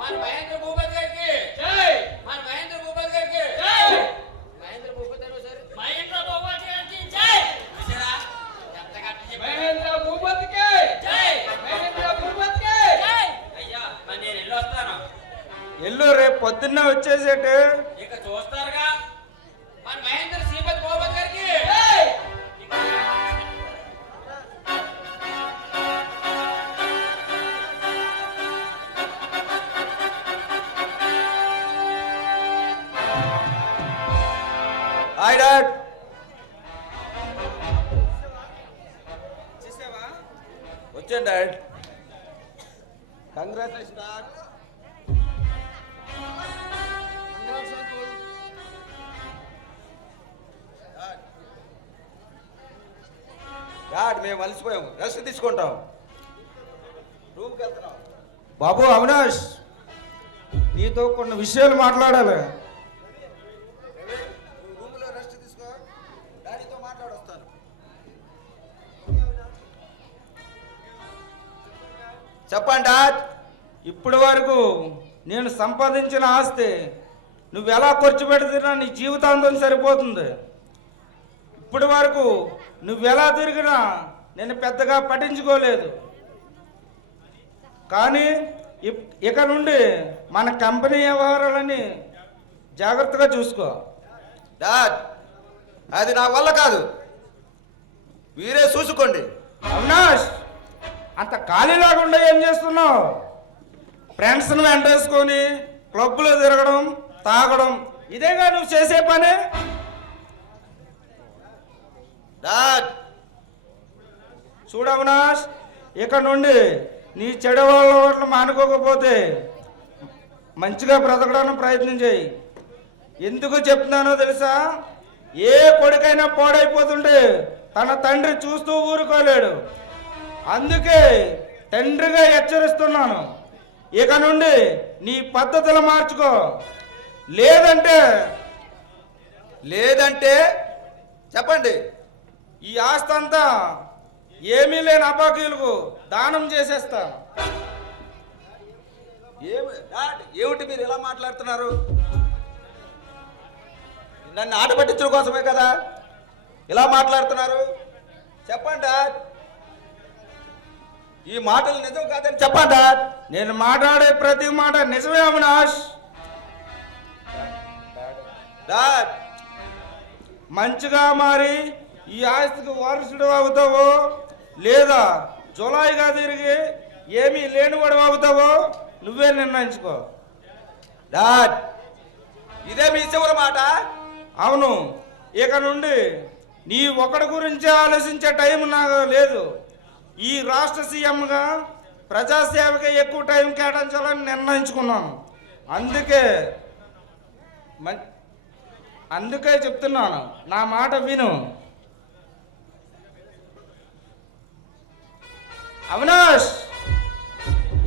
మన మహేంద్ర భూపతి గారికి జై. మన మహేంద్ర భూపతి గారికి జై. మహేంద్ర భూపతి గారు సార్, మహేంద్ర భూపతి గారికి జై. చూసారా ఎంత గట్టి చెప్పారు? మహేంద్ర భూపతికి జై. మహేంద్ర భూపతికి జై. అయ్యా మరి నేను వెళ్ళి వస్తాను. ఎల్లు రేపు పొద్దున్నే వచ్చేసేటు. ఇక చూస్తారుగా మన మహేంద్ర శ్రీపతి భూపతి గారికి. Hi dad. వచ్చాను డాడ్. Congratulation dad. డాడ్ మేము అలసిపోయాము, రెస్ట్ తీసుకుంటాం. రూమ్కి వెళ్తున్నాం. బాబు అవినాష్, నీతో కొన్ని విషయాలు మాట్లాడాలి. రూమ్లో రెస్ట్ తీసుకో, డాడీతో మాట్లాడొస్తాను. చెప్పండి డాడ్. ఇప్పటి వరకు నేను సంపాదించిన ఆస్తి నువ్వు ఎలా ఖర్చు పెడుతున్నా నీ జీవితాంతం సరిపోతుంది. ఇప్పటి వరకు నువ్వెలా తిరిగినా నేను పెద్దగా పట్టించుకోలేదు. కానీ ఇక నుండి మన కంపెనీ వ్యవహారాలని జాగ్రత్తగా చూసుకో. డాడ్, అది నా వల్ల కాదు, మీరే చూసుకోండి. అవినాష్, అంత ఖాళీ లేకుండా ఏం చేస్తున్నావు? ఫ్రెండ్స్ని వెంటేసుకొని క్లబ్లో తిరగడం, తాగడం, ఇదేగా నువ్వు చేసే పని. చూడు అవినాష్, ఇక నుండి నీ చెడు వాళ్ళ మానుకోకపోతే మంచిగా బ్రతకడానికి ప్రయత్నం చేయి. ఎందుకు చెప్తున్నానో తెలుసా? ఏ కొడుకైనా పాడైపోతుంటే తన తండ్రి చూస్తూ ఊరుకోలేడు. అందుకే తండ్రిగా హెచ్చరిస్తున్నాను, ఇక నుండి నీ పద్ధతులు మార్చుకో. లేదంటే చెప్పండి, ఈ ఆస్తి అంతా ఏమీ లేని అబాకీలకు దానం చేసేస్తాను. ఏమిటి మీరు ఇలా మాట్లాడుతున్నారు? నన్ను ఆట పట్టించడం కోసమే కదా ఇలా మాట్లాడుతున్నారు? చెప్పండి, ఈ మాటలు నిజం కాదని చెప్పండి. నేను మాట్లాడే ప్రతి మాట నిజమే అవినాష్. డాడ్, మంచిగా మారి ఈ ఆస్తికి వారసుడు అవుతావో లేదా జులాయిగా తిరిగి ఏమీ లేనివాడు అవుతావో నువ్వే నిర్ణయించుకో. డాడ్, ఇదే మీ చివరి మాట? అవును, ఇక నుండి నీ ఒకటి గురించి ఆలోచించే టైం నాకు లేదు. ఈ రాష్ట్ర సీఎంగా ప్రజాసేవకి ఎక్కువ టైం కేటాయించాలని నిర్ణయించుకున్నాను. అందుకే చెప్తున్నాను, నా మాట విను. అవినాష్,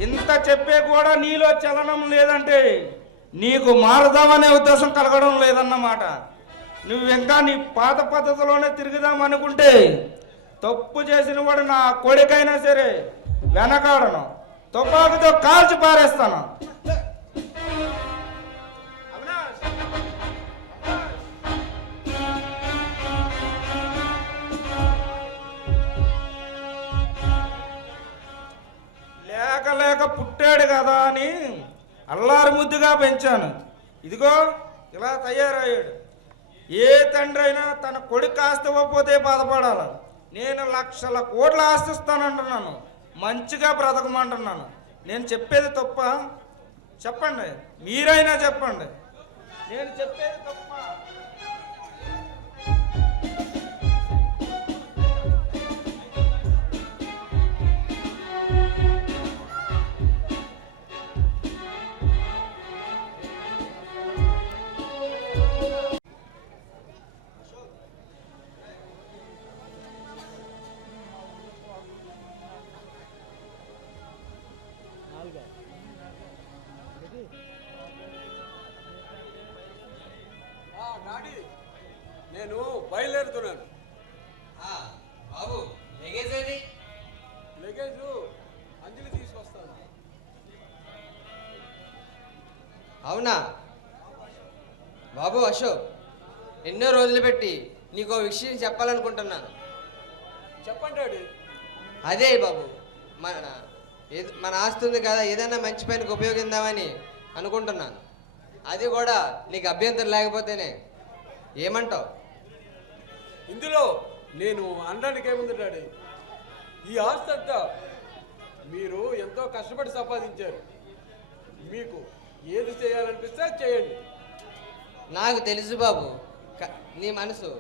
ఇంత చెప్పే కూడా నీలో చలనం లేదంటే నీకు మారదామనే ఉద్దేశం కలగడం లేదన్నమాట. నువ్వు ఇంకా నీ పాత పద్ధతిలోనే తిరుగుదామనుకుంటే తప్పు చేసిన వాడు నా కొడుకైనా సరే వెనకాడను, తుపాకుతో కాల్చి పారేస్తాను. లేక లేక పుట్టాడు కదా అని అల్లారు ముద్దుగా పెంచాను. ఇదిగో ఇలా తయారయ్యాడు. ఏ తండ్రి అయినా తన కొడుకు ఆస్తి ఇవ్వకపోతే బాధపడాలి. నేను లక్షల కోట్ల ఆస్తిస్తానంటున్నాను, మంచిగా బ్రతకమంటున్నాను. నేను చెప్పేది తప్ప? చెప్పండి, మీరైనా చెప్పండి, నేను చెప్పేది తప్ప? నేను బయలుదేరుతున్నాను. బాబు, లగేజ్ ఏది? లగేజ్ అంజలి తీసుకొస్తాను. అవునా బాబు అశోక్, ఎన్నో రోజులు పెట్టి నీకు ఓ విషయం చెప్పాలనుకుంటున్నాను. చెప్పండి డాడీ. అదే బాబు, మన ఆస్తి ఉంది కదా, ఏదైనా మంచి పనికి ఉపయోగిద్దామని అనుకుంటున్నాను. అది కూడా నీకు అభ్యంతరం లేకపోతేనే. ఏమంటావు? ఇందులో నేను అనడానికి ఏముంది డాడీ? ఈ ఆస్తి అంతా మీరు ఎంతో కష్టపడి సంపాదించారు. మీకు ఏది చేయాలనిపిస్తే అది చేయండి. నాకు తెలుసు బాబు, నీ మనసు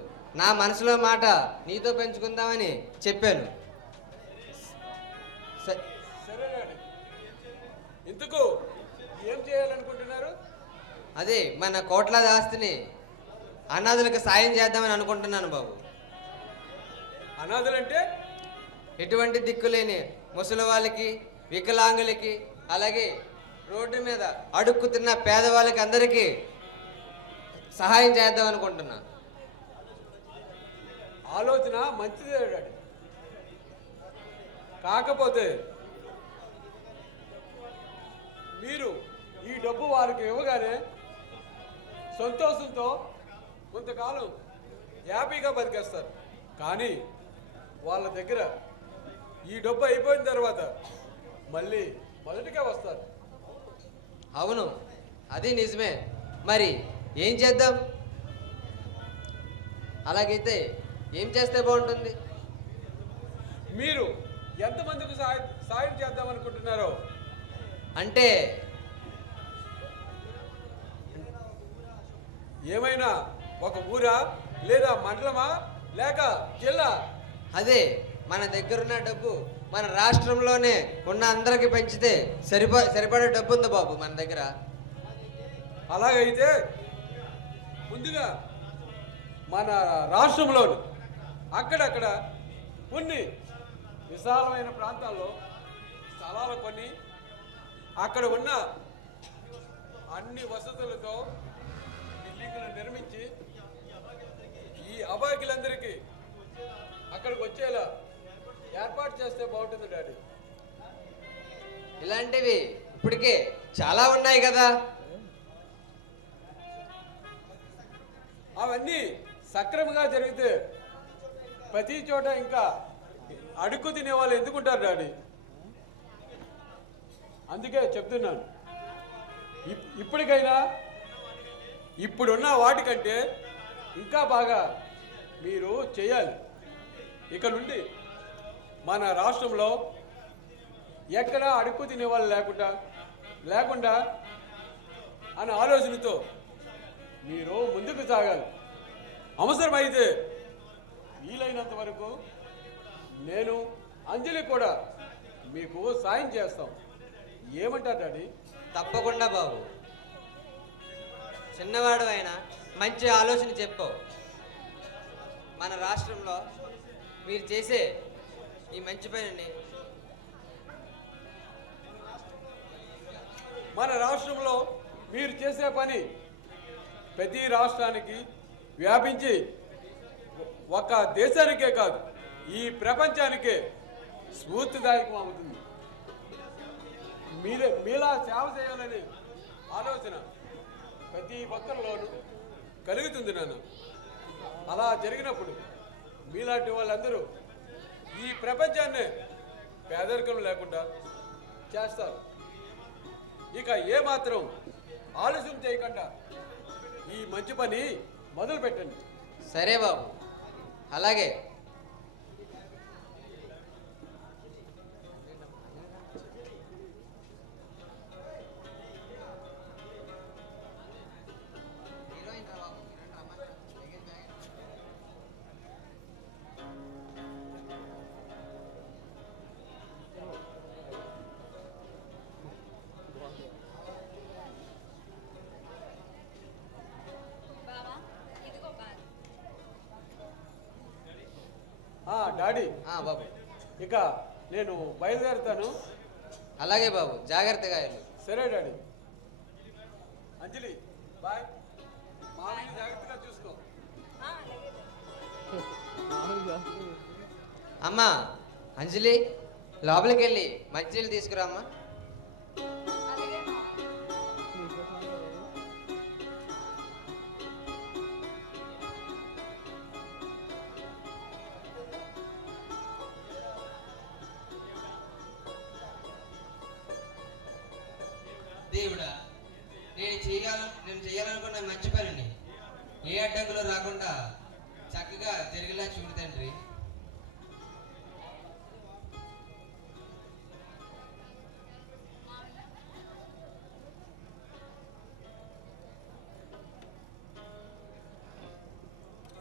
నా మనసులో మాట నీతో పెంచుకుందామని చెప్పాను. సరే డాడీ, ఇందుకు ఏం చేయాలనుకుంటున్నారు? అదే మన కోట్లాది ఆస్తిని అనాథులకు సాయం చేద్దామని అనుకుంటున్నాను బాబు. అనాథలంటే? ఎటువంటి దిక్కులేని ముసలి వాళ్ళకి, వికలాంగులకి, అలాగే రోడ్డు మీద అడుక్కుతున్న పేదవాళ్ళకి అందరికీ సహాయం చేద్దాం అనుకుంటున్నాను. ఆలోచన మంచిదే డాడీ. కాకపోతే మీరు ఈ డబ్బు వారికి ఇవ్వగానే సంతోషంతో కొంతకాలం హ్యాపీగా బతికేస్తారు. కానీ వాళ్ళ దగ్గర ఈ డబ్బు అయిపోయిన తర్వాత మళ్ళీ మొదటిగా వస్తారు. అవును, అది నిజమే. మరి ఏం చేద్దాం? అలాగైతే ఏం చేస్తే బాగుంటుంది? మీరు ఎంతమందికి సాయం చేద్దాం అనుకుంటున్నారో? అంటే ఏమైనా ఒక ఊరా, లేదా మండలమా, లేక జిల్లా? అదే మన దగ్గరున్న డబ్బు మన రాష్ట్రంలోనే ఉన్న అందరికి పంచితే సరిపడే డబ్బు ఉంది బాబు మన దగ్గర. అలాగైతే ముందుగా మన రాష్ట్రంలోని అక్కడక్కడ కొన్ని విశాలమైన ప్రాంతాల్లో స్థలాలు కొని అక్కడ ఉన్న అన్ని వసతులతో బిల్డింగులు నిర్మించి ఈ అబాయకులందరికీ అక్కడికి వచ్చేలా ఏర్పాటు చేస్తే బాగుంటుంది డాడీ. ఇలాంటివి ఇప్పటికే చాలా ఉన్నాయి కదా. అవన్నీ సక్రమంగా జరిగితే ప్రతి చోట ఇంకా అడుక్కు తినే వాళ్ళు ఎందుకుంటారు డాడీ? అందుకే చెప్తున్నాను, ఇప్పటికైనా ఇప్పుడున్న వాటికంటే ఇంకా బాగా మీరు చేయాలి. ఇక నుండి మన రాష్ట్రంలో ఎక్కడా అడుక్కు తినే వాళ్ళు లేకుండా అనే ఆలోచనతో మీరు ముందుకు సాగాలి. అవసరమైతే వీలైనంత వరకు నేను అంజలి కూడా మీకు సాయం చేస్తాం. ఏమంటారు డాడీ? తప్పకుండా బాబు, చిన్నవాడు అయినా మంచి ఆలోచన చెప్పు. మన రాష్ట్రంలో మీరు చేసే ఈ మంచి పనిని మన రాష్ట్రంలో మీరు చేసే పని ప్రతి రాష్ట్రానికి వ్యాపించి ఒక దేశానికే కాదు ఈ ప్రపంచానికే స్ఫూర్తిదాయకం అవుతుంది. మీలా సేవ చేయాలనే ఆలోచన ప్రతి ఒక్కరిలోనూ కలుగుతుంది నాన్న. అలా జరిగినప్పుడు మీలాంటి వాళ్ళందరూ ఈ ప్రపంచాన్ని పేదరికం లేకుండా చేస్తారు. ఇక ఏమాత్రం ఆలస్యం చేయకుండా ఈ మంచి పని మొదలు పెట్టండి. సరే బాబు, అలాగే. డాడీ బాబు, ఇక నేను బయలుదేరుతాను. అలాగే బాబు, జాగ్రత్తగా వెళ్ళు. సరే డాడీ. అంజలి బాయ్. మామయ్య జాగ్రత్తగా చూసుకో. అమ్మా అంజలి, లోపలికి వెళ్ళి మంచినీళ్ళు తీసుకురా అమ్మా. దేవుడా, నేను చేయాలనుకున్న మంచి పనిని ఏ అడ్డంకులు రాకుండా చక్కగా జరిగేలా చూడు తండ్రి.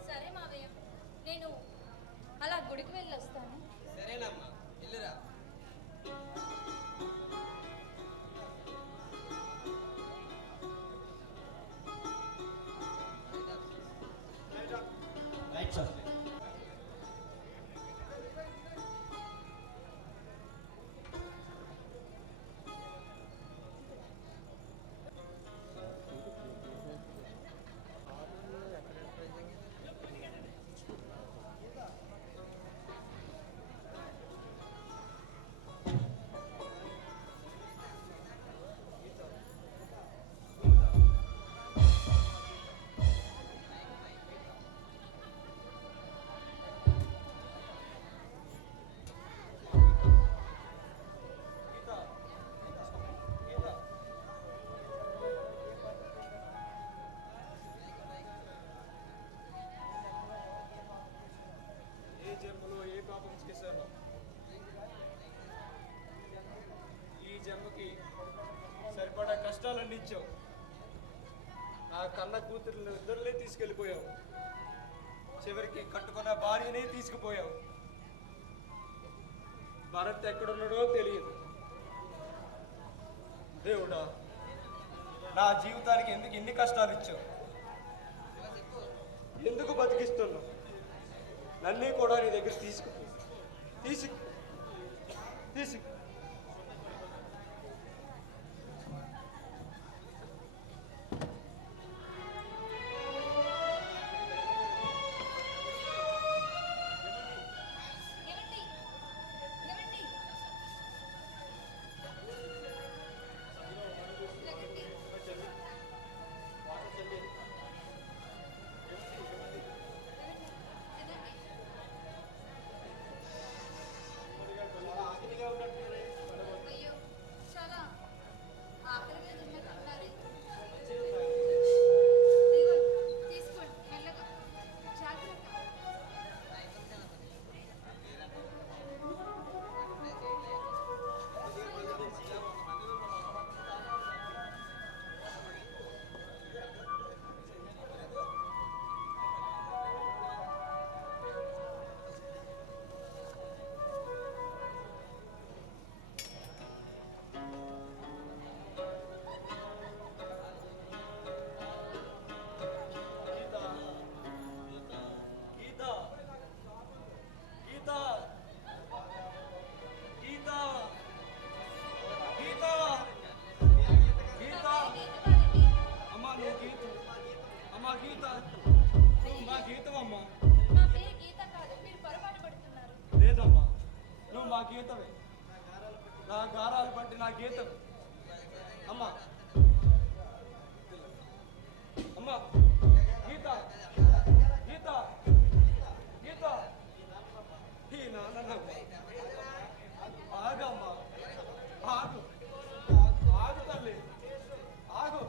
సరే మావయ్య, నేను అలా గుడికి వెళ్ళి వస్తాను. సరేనమ్మా, వెళ్ళిరా. ఈ జన్మకి సరిపడా కష్టాలన్నీ ఇచ్చావు. నా కన్న కూతురుని ఇద్దరులే తీసుకెళ్ళిపోయావు. చివరికి కట్టుకున్న భార్యనే తీసుకుపోయావు. భరత్ ఎక్కడున్నాడో తెలియదు. దేవుడా, నా జీవితానికి ఎందుకు ఇన్ని కష్టాలు ఇచ్చావు? ఎందుకు బతికిస్తున్నావు? నన్ను కూడా నీ దగ్గర తీసుకు లేదమ్మా, నువ్వు మా గీతవే. నా గారాలు బట్టి నా గీతం. అమ్మా అమ్మా గీత గీత గీత ఈ నాన్న ఆగమ్మా, ఆగు ఆగు తల్లి, ఆగు.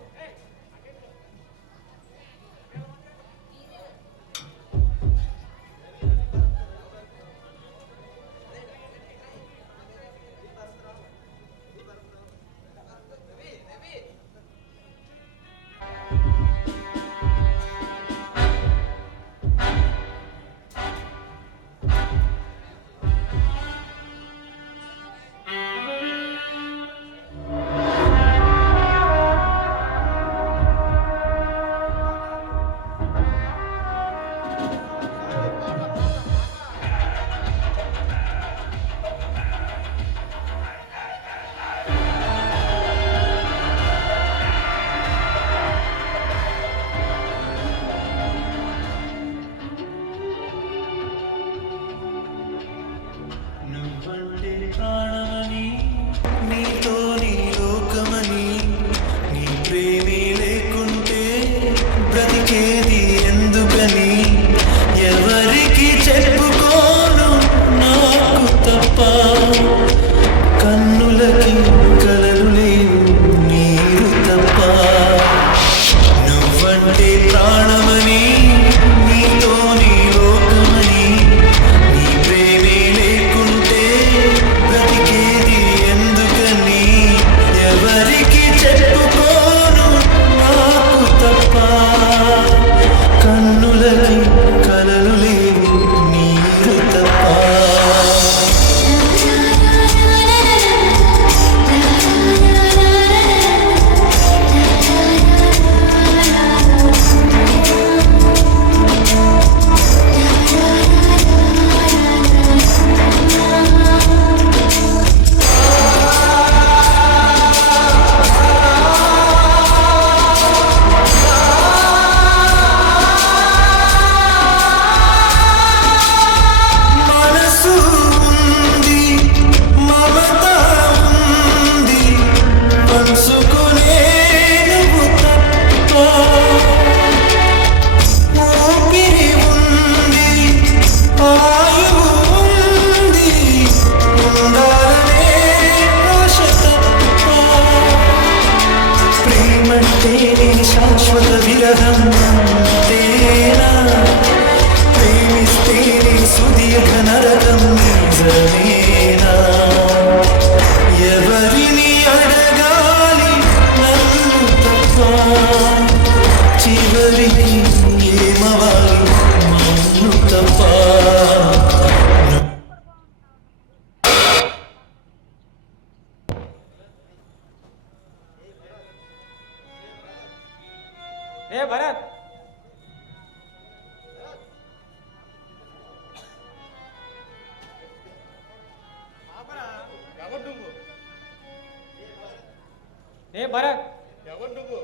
ఏ భరత్, ఎవరు నువ్వు?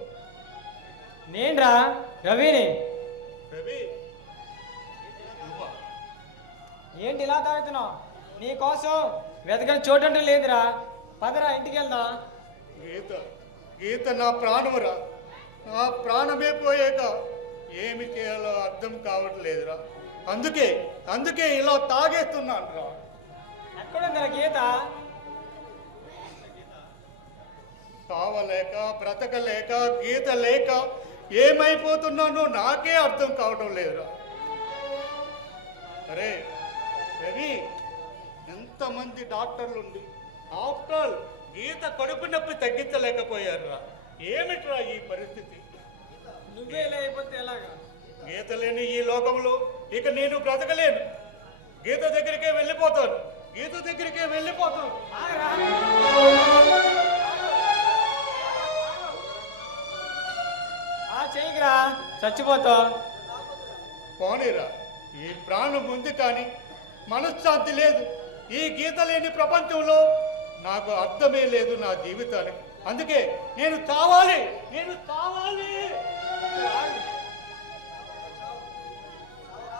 నేనురా రవిని. రవి నువ్వా? ఏంటి ఇలా తాగుతున్నావు? నీ కోసం వెతకని చోటు లేదురా. పదరా ఇంటికి వెళ్దాం. గీత గీత నా ప్రాణమురా. నా ప్రాణమే పోయాక ఏమి చేయాలో అర్థం కావట్లేదురా. అందుకే ఇలా తాగేస్తున్నాను రా. ఎక్కడుందిరా గీత? తావలేక బ్రతకలేక గీత లేక ఏమైపోతున్నానో నాకే అర్థం కావడం లేదురా. అరే రవి, ఎంతమంది డాక్టర్లు ఉండి ఆఫ్టర్ గీత కడుపు నొప్పి తగ్గించలేకపోయారురా. ఏమిట్రా ఈ పరిస్థితి? నువ్వే ఇలా అయిపోతే ఎలాగా? గీత లేని ఈ లోకంలో ఇక నేను బ్రతకలేను. గీత దగ్గరికే వెళ్ళిపోతాను. చెయ్యిరా, చచ్చిపోతావు. పోనీరా, ఈ ప్రాణం ఉంది కానీ మనశ్శాంతి లేదు. ఈ గీత లేని ప్రపంచంలో నాకు అర్థమే లేదు నా జీవితానికి. అందుకే నేను చావాలి.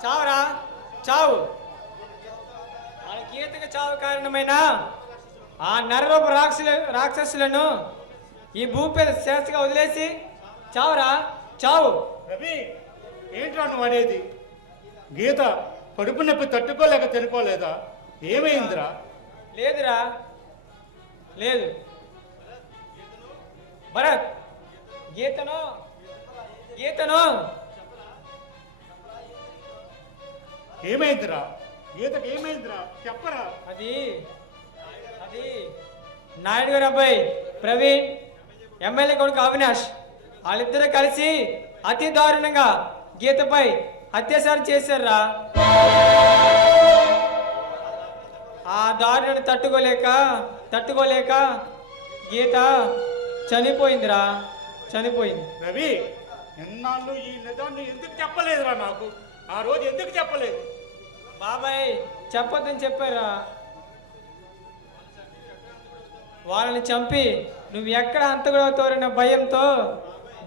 చావురా, చావు. వాళ్ళ గీతకి చావు కారణమైన ఆ నరరూప రాక్షసులను ఈ భూమి మీద శేషగా వదిలేసి చావురా, చావు. రవి, ఏంట్రా నువ్వు అనేది? గీత కడుపు నొప్పి తట్టుకోలేక చనిపోలేదా? ఏమైందిరా? లేదురా, లేదు. భరత్, గీతను ఏమైందిరా? గీతకి ఏమైందిరా? చెప్పరా. అది నాయుడు గారు అబ్బాయి ప్రవీణ్, ఎమ్మెల్యే కొడుకు అవినాష్, వాళ్ళిద్దరూ కలిసి అతి దారుణంగా గీతపై అత్యాచారం చేశారురా. ఆ దారుణాన్ని తట్టుకోలేక గీత చనిపోయిందిరా, చనిపోయింది. రవి, ఎన్నాళ్ళు ఈ నిజాన్ని ఎందుకు చెప్పలేదురా నాకు? ఆ రోజు ఎందుకు చెప్పలేదు? బాబాయ్ చెప్పొద్దని చెప్పారా. వాళ్ళని చంపి నువ్వు ఎక్కడ అంతగడవుతారన్న భయంతో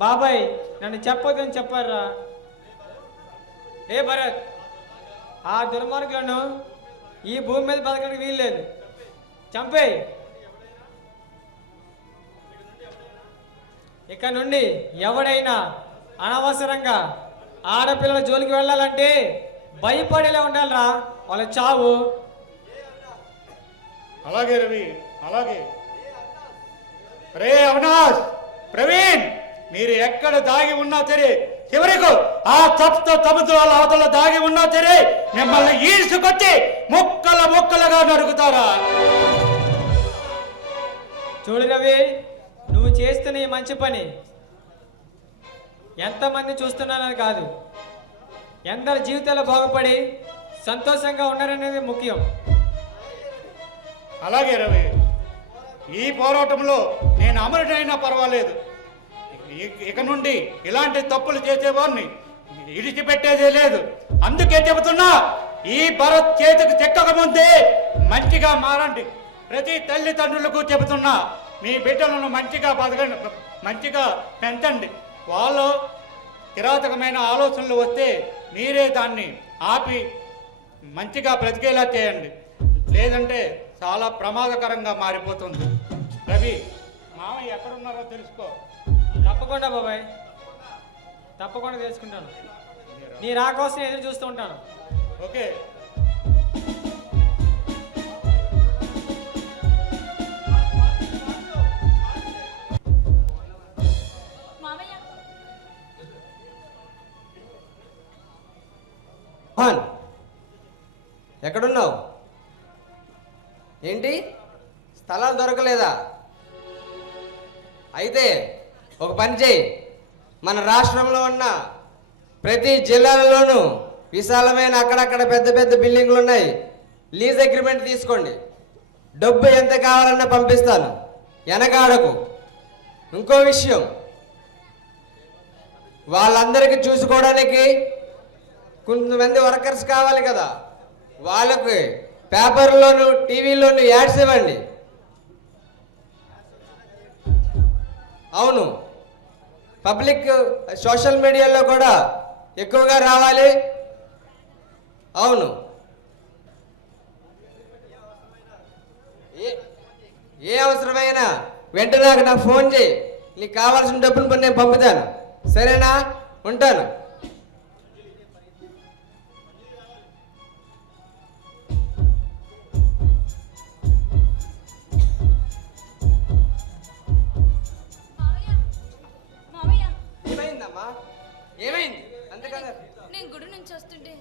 బాబాయ్ నన్ను చెప్పొద్దని చెప్పారా. ఏ భరత్, ఆ దుర్మార్గులను ఈ భూమి మీద బతకడానికి వీల్లేదు. చంపేయ్. ఇక నుండి ఎవడైనా అనవసరంగా ఆడపిల్లల జోలికి వెళ్ళాలంటే భయపడేలా ఉండాలిరా. వాళ్ళ చావు. అలాగే రవి, అలాగే. రే అవినాష్, ప్రవీణ్, మీరు ఎక్కడ దాగి ఉన్నా సరే, చివరికి ఆ సముద్రాల అవతల దాగి ఉన్నా సరే, మిమ్మల్ని ఈడ్చుకొచ్చి ముక్కలుగా నరుకుతారా? చూడు రవి, నువ్వు చేస్తున్న ఈ మంచి పని ఎంతమంది చూస్తున్నారని కాదు, ఎందరి జీవితాలు బాగుపడి సంతోషంగా ఉన్నారనేది ముఖ్యం. అలాగే రవి, ఈ పోరాటంలో నేను అమరుడైనా పర్వాలేదు. ఇక నుండి ఇలాంటి తప్పులు చేసేవాడిని ఇడిచిపెట్టేదే లేదు. అందుకే చెబుతున్నా, ఈ భరత్ చేతికి చెక్కక ముందే మంచిగా మారండి. ప్రతి తల్లిదండ్రులకు చెబుతున్నా, మీ బిడ్డలను మంచిగా పెంచండి. వాళ్ళు కిరాతకమైన ఆలోచనలు వస్తే మీరే దాన్ని ఆపి మంచిగా బ్రతికేలా చేయండి. లేదంటే చాలా ప్రమాదకరంగా మారిపోతుంది. రవి, మామయ్య ఎక్కడున్నారో తెలుసుకో. తప్పకుండా బాబాయ్, తప్పకుండా తెలుసుకుంటాను. నీ రాకోసం ఎదురు చూస్తూ ఉంటాను. ఓకే. మోహన్, ఎక్కడున్నావు? ఏంటి, స్థలాలు దొరకలేదా? అయితే ఒక పని చేయి, మన రాష్ట్రంలో ఉన్న ప్రతి జిల్లాలలోనూ విశాలమైన అక్కడక్కడ పెద్ద పెద్ద బిల్డింగ్లు ఉన్నాయి. లీజ్ అగ్రిమెంట్ తీసుకోండి. డబ్బు ఎంత కావాలన్నా పంపిస్తాను, వెనకాడకు. ఇంకో విషయం, వాళ్ళందరికీ చూసుకోవడానికి కొంతమంది వర్కర్స్ కావాలి కదా, వాళ్ళకి పేపర్లోను టీవీలోను యాడ్స్ ఇవ్వండి. అవును, పబ్లిక్ సోషల్ మీడియాలో కూడా ఎక్కువగా రావాలి. అవును, ఏ అవసరమైనా వెంటనే నాకు ఫోన్ చేయి. నీకు కావాల్సిన డబ్బులు నేను పంపుతాను. సరేనా? ఉంటాను. ఏమైందమ్మా? ఏమైంది? అంతేకదా? నేను గుడి నుంచి వస్తుంటే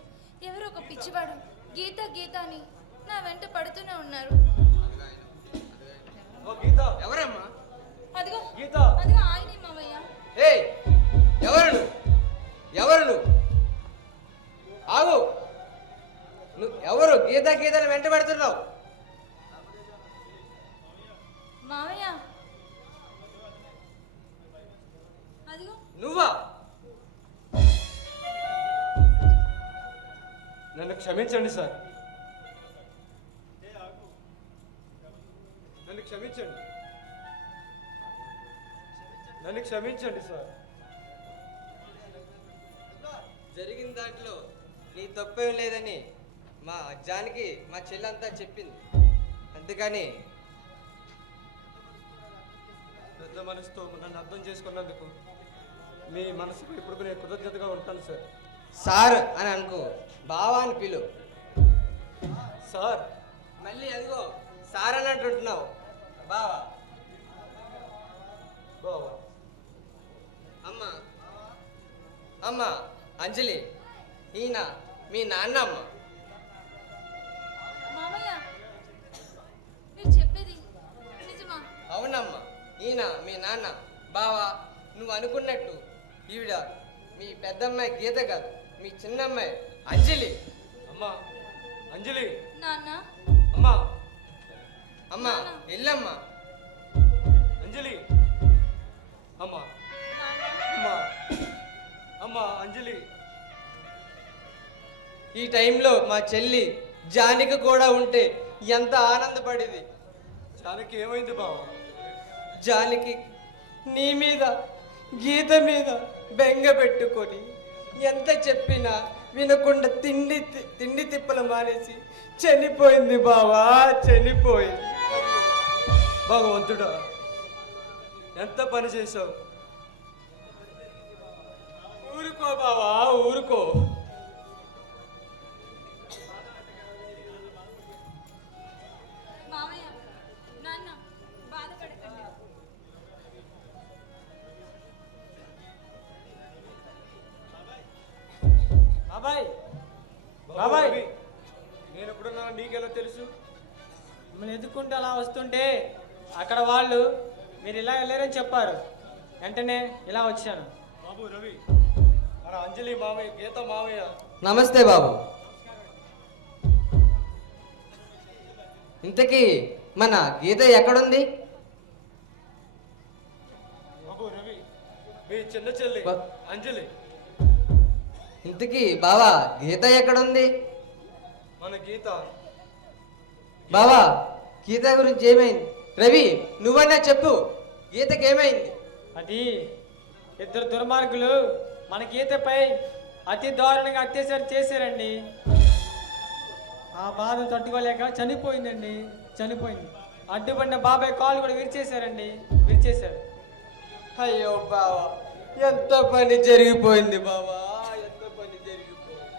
ఎవరో ఒక పిచ్చివాడు గీత గీత అని నా వెంట పడుతూనే ఉన్నారు. ఎవరమ్మా? అదిగో గీత. అదిగో ఆయనే మావయ్య. ఏయ్, ఎవరు నువ్వు? ఆగు. నువ్వు ఎవరు? గీత గీతని వెంట పెడుతున్నావు? మావయ్య అదిగో. నువ్వా? నన్ను క్షమించండి సార్. నన్ను క్షమించండి సార్. జరిగిన దాంట్లో నీ తప్పేం లేదని మా జానికి మా చెల్లంతా చెప్పింది. అందుకని పెద్ద మనసుతో నన్ను అర్థం చేసుకున్నందుకు మీ మనసుకు ఇప్పుడు నేను కృతజ్ఞతగా ఉంటాను సార్. సార్ అని అనుకో, బావా అని పిలు. సార్. మళ్ళీ అదిగో సార్ అని అంటుంటున్నావు. బావా. బావా. అమ్మ అంజలి, ఈయన మీ నాన్న. అమ్మ మావయ్య మీరు చెప్పేది నిజమా? అవునమ్మా, ఈయన మీ నాన్న. బావా, నువ్వు అనుకున్నట్టు ఈవిడ మీ పెద్దమ్మాయి గీత కాదు, మీ చిన్నమ్మాయి అంజలి. అమ్మా అంజలి. నాన్న. అమ్మా. అమ్మా ఎల్లమ్మా. అంజలి. అమ్మా. నాన్న. అమ్మా. అమ్మా అంజలి. ఈ టైంలో మా చెల్లి జానికి కూడా ఉంటే ఎంత ఆనందపడేది. జానకి ఏమైంది బావ? జానికి నీ మీద గీత మీద బెంగ పెట్టుకొని ఎంత చెప్పినా వినకుండా తిండి తిప్పలు మానేసి చనిపోయింది బావా, చనిపోయింది. భగవంతుడా, ఎంత పని చేశావు. ఊరుకో బావా, ఊరుకో. మావయ్య నాన్న బాధపడకండి. బాబాయ్. బాబాయ్, నేను ఎప్పుడున్నా నీకెలా తెలుసు? మిమ్మల్ని ఎదుర్కొంటూ అలా వస్తుంటే అక్కడ వాళ్ళు మీరు ఇలా వెళ్ళారని చెప్పారు. వెంటనే ఇలా వచ్చాను. బాబు రవి, మన అంజలి మామయ్య, గీత మామయ్య. నమస్తే బాబు. ఇంతకీ మన గీత ఎక్కడుంది? బాబు రవి, మీ చిన్న చెల్లి అంజలి. ఇంతకీ బావా గీత ఎక్కడుంది? మన గీత. బావా, గీత గురించి ఏమైంది? రవి, నువ్వన్నా చెప్పు, గీతకి ఏమైంది? అది ఇద్దరు దుర్మార్గులు మన గీతపై అతి దారుణంగా అత్యాచారం చేశారండి. ఆ బాధ తట్టుకోలేక చనిపోయిందండి, చనిపోయింది. అడ్డుపడిన బాబాయ్ కాలు కూడా విరిచేశారండి, విరిచేశారు. అయ్యో బావా, ఎంత పని జరిగిపోయింది బావా, ఎంత పని జరిగిపోయింది.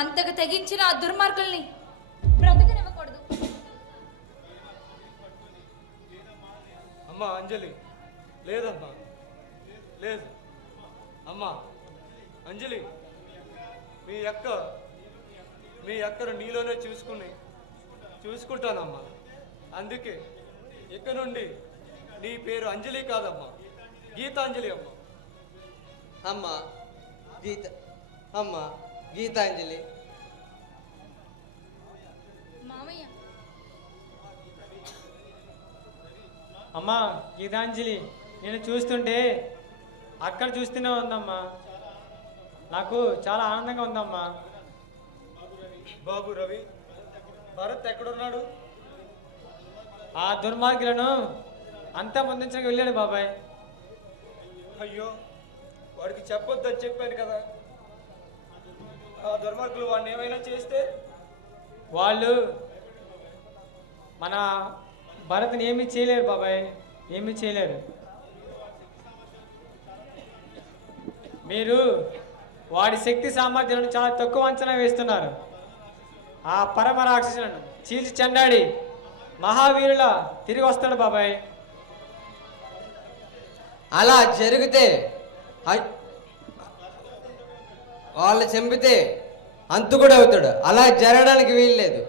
అంతకు తెగించిన ఆ దుర్మార్గుల్ని బ్రతకనివ్వకూడదు. అమ్మా అంజలి. లేదమ్మా, లేదు. అమ్మా అంజలి, మీ అక్కను నీలోనే చూసుకుంటానమ్మా. అందుకే ఇక నుండి నీ పేరు అంజలి కాదమ్మా, గీతాంజలి అమ్మా. అమ్మా గీతాంజలి. మామయ్య అమ్మా గీతాంజలి, నేను చూస్తుంటే అక్కడ చూస్తూనే ఉందమ్మా. నాకు చాలా ఆనందంగా ఉందమ్మా. బాబు రవి, భరత్ ఎక్కడున్నాడు? ఆ దుర్మార్గులను అంతా ముందుంచడానికి వెళ్ళాడు బాబాయ్. అయ్యో, వాడికి చెప్పొద్దని చెప్పాను కదా. ఆ దుర్మార్గులు వాడిని ఏమైనా చేస్తే? వాళ్ళు మన భరత్ని ఏమీ చేయలేరు బాబాయ్, ఏమీ చేయలేరు. మీరు వాడి శక్తి సామర్థ్యాలను చాలా తక్కువ అంచనా వేస్తున్నారు. ఆ పరమ రాక్షసులను చీల్చి చెండాడి మహావీరుల తిరిగి వస్తాడు బాబాయ్. అలా జరిగితే వాళ్ళు చంపితే అంతుకుడు అవుతాడు. అలా జరగడానికి వీల్లేదు.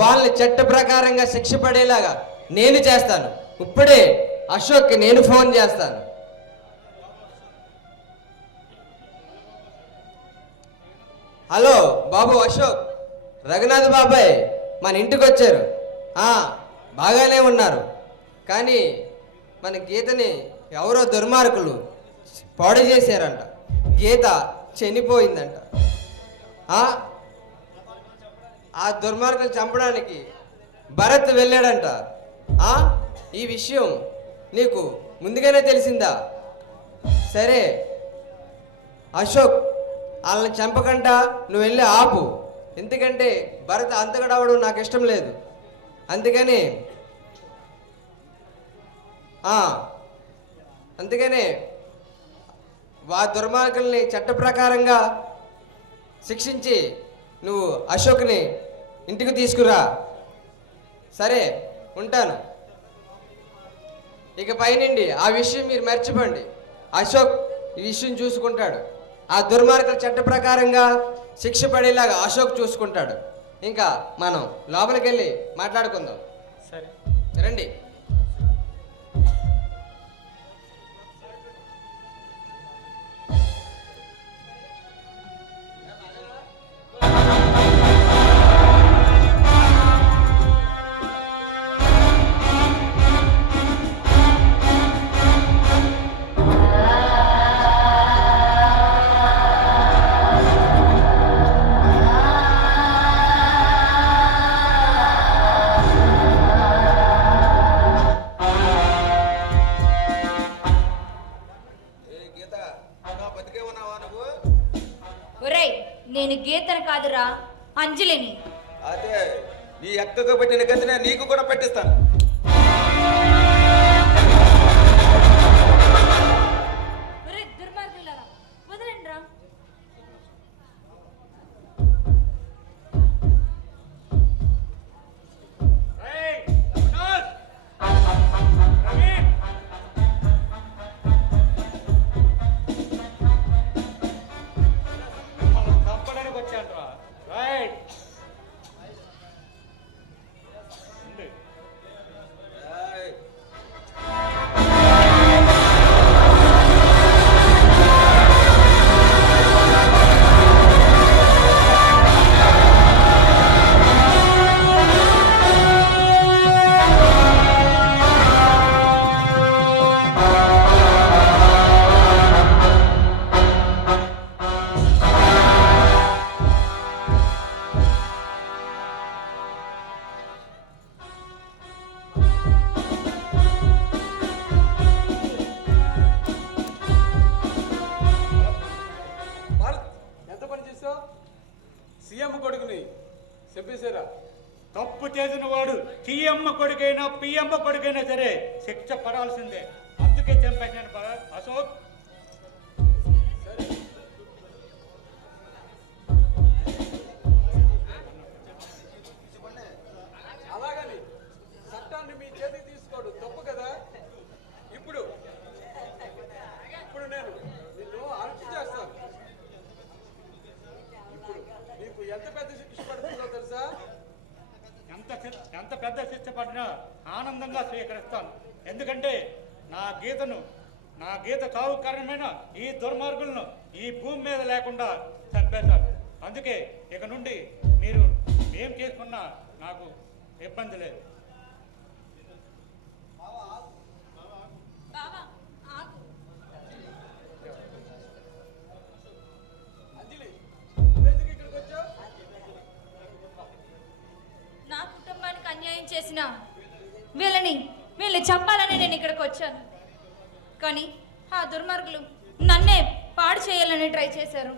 వాళ్ళని చట్ట ప్రకారంగా శిక్ష పడేలాగా నేను చేస్తాను. ఇప్పుడే అశోక్కి నేను ఫోన్ చేస్తాను. హలో బాబు అశోక్, రఘునాథ్ బాబాయ్ మన ఇంటికి వచ్చారు. బాగానే ఉన్నారు, కానీ మన గీతని ఎవరో దుర్మార్గులు పాడు చేశారంట. గీత చనిపోయిందంట. ఆ దుర్మార్గులు చంపడానికి భరత్ వెళ్ళాడంట. ఈ విషయం నీకు ముందుగానే తెలిసిందా? సరే అశోక్, వాళ్ళని చంపకుండా నువ్వు వెళ్ళి ఆపు. ఎందుకంటే భరత్ అంతగడవడం నాకు ఇష్టం లేదు. అందుకని దుర్మార్గుల్ని చట్ట ప్రకారంగా శిక్షించి నువ్వు అశోక్ని ఇంటికి తీసుకురా. సరే, ఉంటాను. ఇక పైనుండి ఆ విషయం మీరు మర్చిపోండి. అశోక్ ఈ విషయం చూసుకుంటాడు. ఆ దుర్మార్గుల చట్ట ప్రకారంగా శిక్ష పడేలాగా అశోక్ చూసుకుంటాడు. ఇంకా మనం లోపలికి వెళ్ళి మాట్లాడుకుందాం. సరే రండి. నేను గీతను కాదురా, అంజలిని. అదే నీ ఎక్కకు పెట్టిన గతినే నీకు కూడా పెట్టిస్తాను. దుర్మార్గులారా, వదలండి రా. చంపడానికి వచ్చాను రా. రైట్, సీఎం కొడుకుని చెప్పేశారా? తప్పు చేసిన వాడు సీఎం కొడుకైనా పిఎం కొడుకైనా సరే శిక్ష పడాల్సిందే. అందుకే చంపేశాను అశోక్. అలాగని చట్టాన్ని మీ చేతికి తీసుకోడు తప్పు కదా. ఇప్పుడు నేను నిన్ను అరెస్ట్ చేస్తాను. ఇప్పుడు నీకు ఎంత పెద్ద శిక్ష పడుతుందో తెలుసా? ఎంత పెద్ద శిక్ష పడినా ఆనందంగా స్వీకరిస్తాను. ఎందుకంటే నా గీత చావు కారణమైన ఈ దుర్మార్గులను ఈ భూమి మీద లేకుండా చంపేశాను. అందుకే ఇక నుండి మీరు ఏం చేసుకున్నా నాకు ఇబ్బంది లేదు. అంజలి, నువ్వెందుకు ఇక్కడికి వచ్చావు? నాకు చేసినా వీళ్ళని చంపాలని నేను ఇక్కడికి వచ్చాను. కానీ ఆ దుర్మార్గులు నన్నే పాడు చేయాలని ట్రై చేశారు.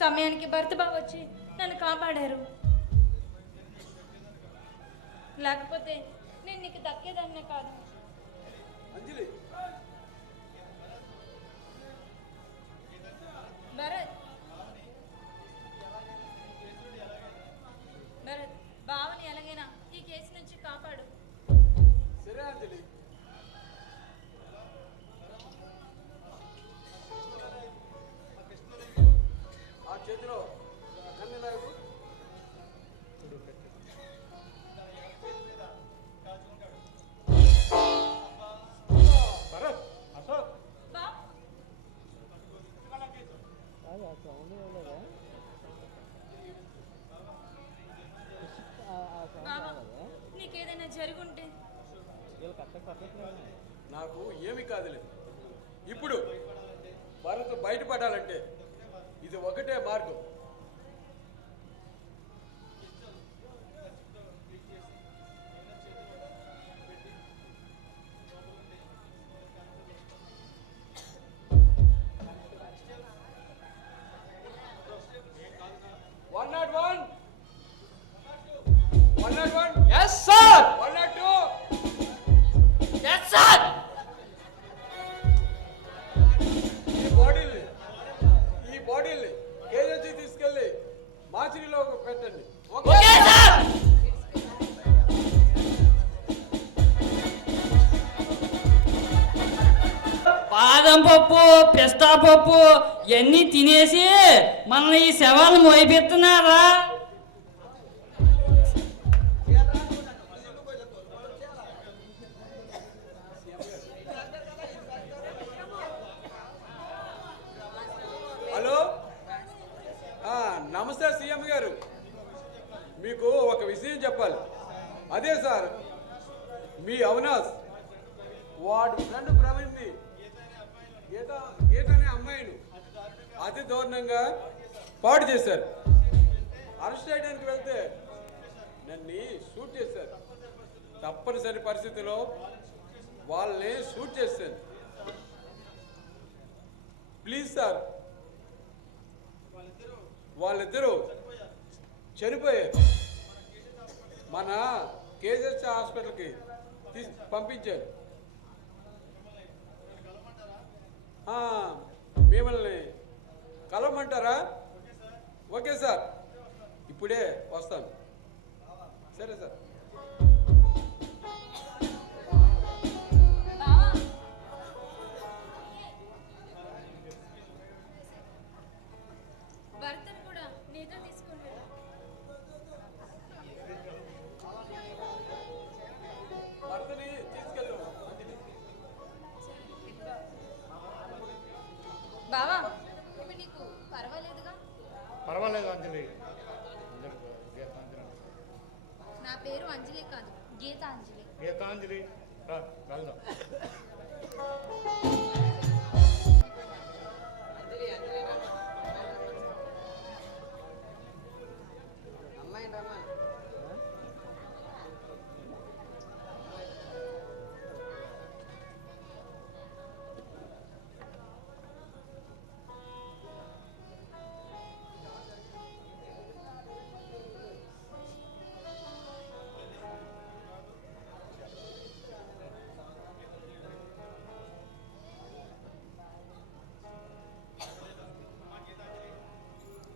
సమయానికి భర్త బావ వచ్చి నన్ను కాపాడారు. లేకపోతే నేను నీకు దక్కేదాన్నే కాదు. అంజలి భరత్ బావని ఎలాగైనా ఈ కేసు నుంచి కాపాడు. సరే అంజలి. ఆ చేతిలో కన్ను లాగు. భరత్, అశోక్, బావ బావా, నీకేదైనా జరుగుంటే నాకు ఏమి కాదులే. ఇప్పుడు భరత్ బయటపడాలంటే ఇది ఒకటే మార్గం. Yes sir. ఈ బాడీల్ని కేజీ తీసుకెళ్ళి మాచిరిలో పెట్టండి. Okay sir. బాదం పప్పు, పిస్తా పప్పు ఇవన్నీ తినేసి మనల్ని ఈ శవాలు మోయిపెడుతున్నారా? హలో, నమస్తే సీఎం గారు. మీకు ఒక విషయం చెప్పాలి. అదే సార్, మీ అవినాష్ వాడు ఫ్రెండ్ ప్రవీణ్ని గీత అనే అమ్మాయిని అతి దారుణంగా పాడు చేశారు. అరెస్ట్ చేయడానికి వెళ్తే నన్ను షూట్ చేశారు. తప్పనిసరి పరిస్థితిలో వాళ్ళని షూట్ చేశాను. ప్లీజ్ సార్, వాళ్ళిద్దరూ చనిపోయారు. మన కేజీహెచ్ హాస్పిటల్కి పంపించారు. మిమ్మల్ని కలవమంటారా? ఓకే సార్, ఇప్పుడే వస్తాను. సరే సార్. భర్తను కూడా నీతో తీసుకుంటాడు. భర్తని తీసుకెళ్ళు. బావా, ఇప్పుడు నీకు పర్వాలేదుగా? పర్వాలేదు అంజలి. నా పేరు అంజలి కాదు, గీతాంజలి. గీతాంజలి, రా వెళ్దాం.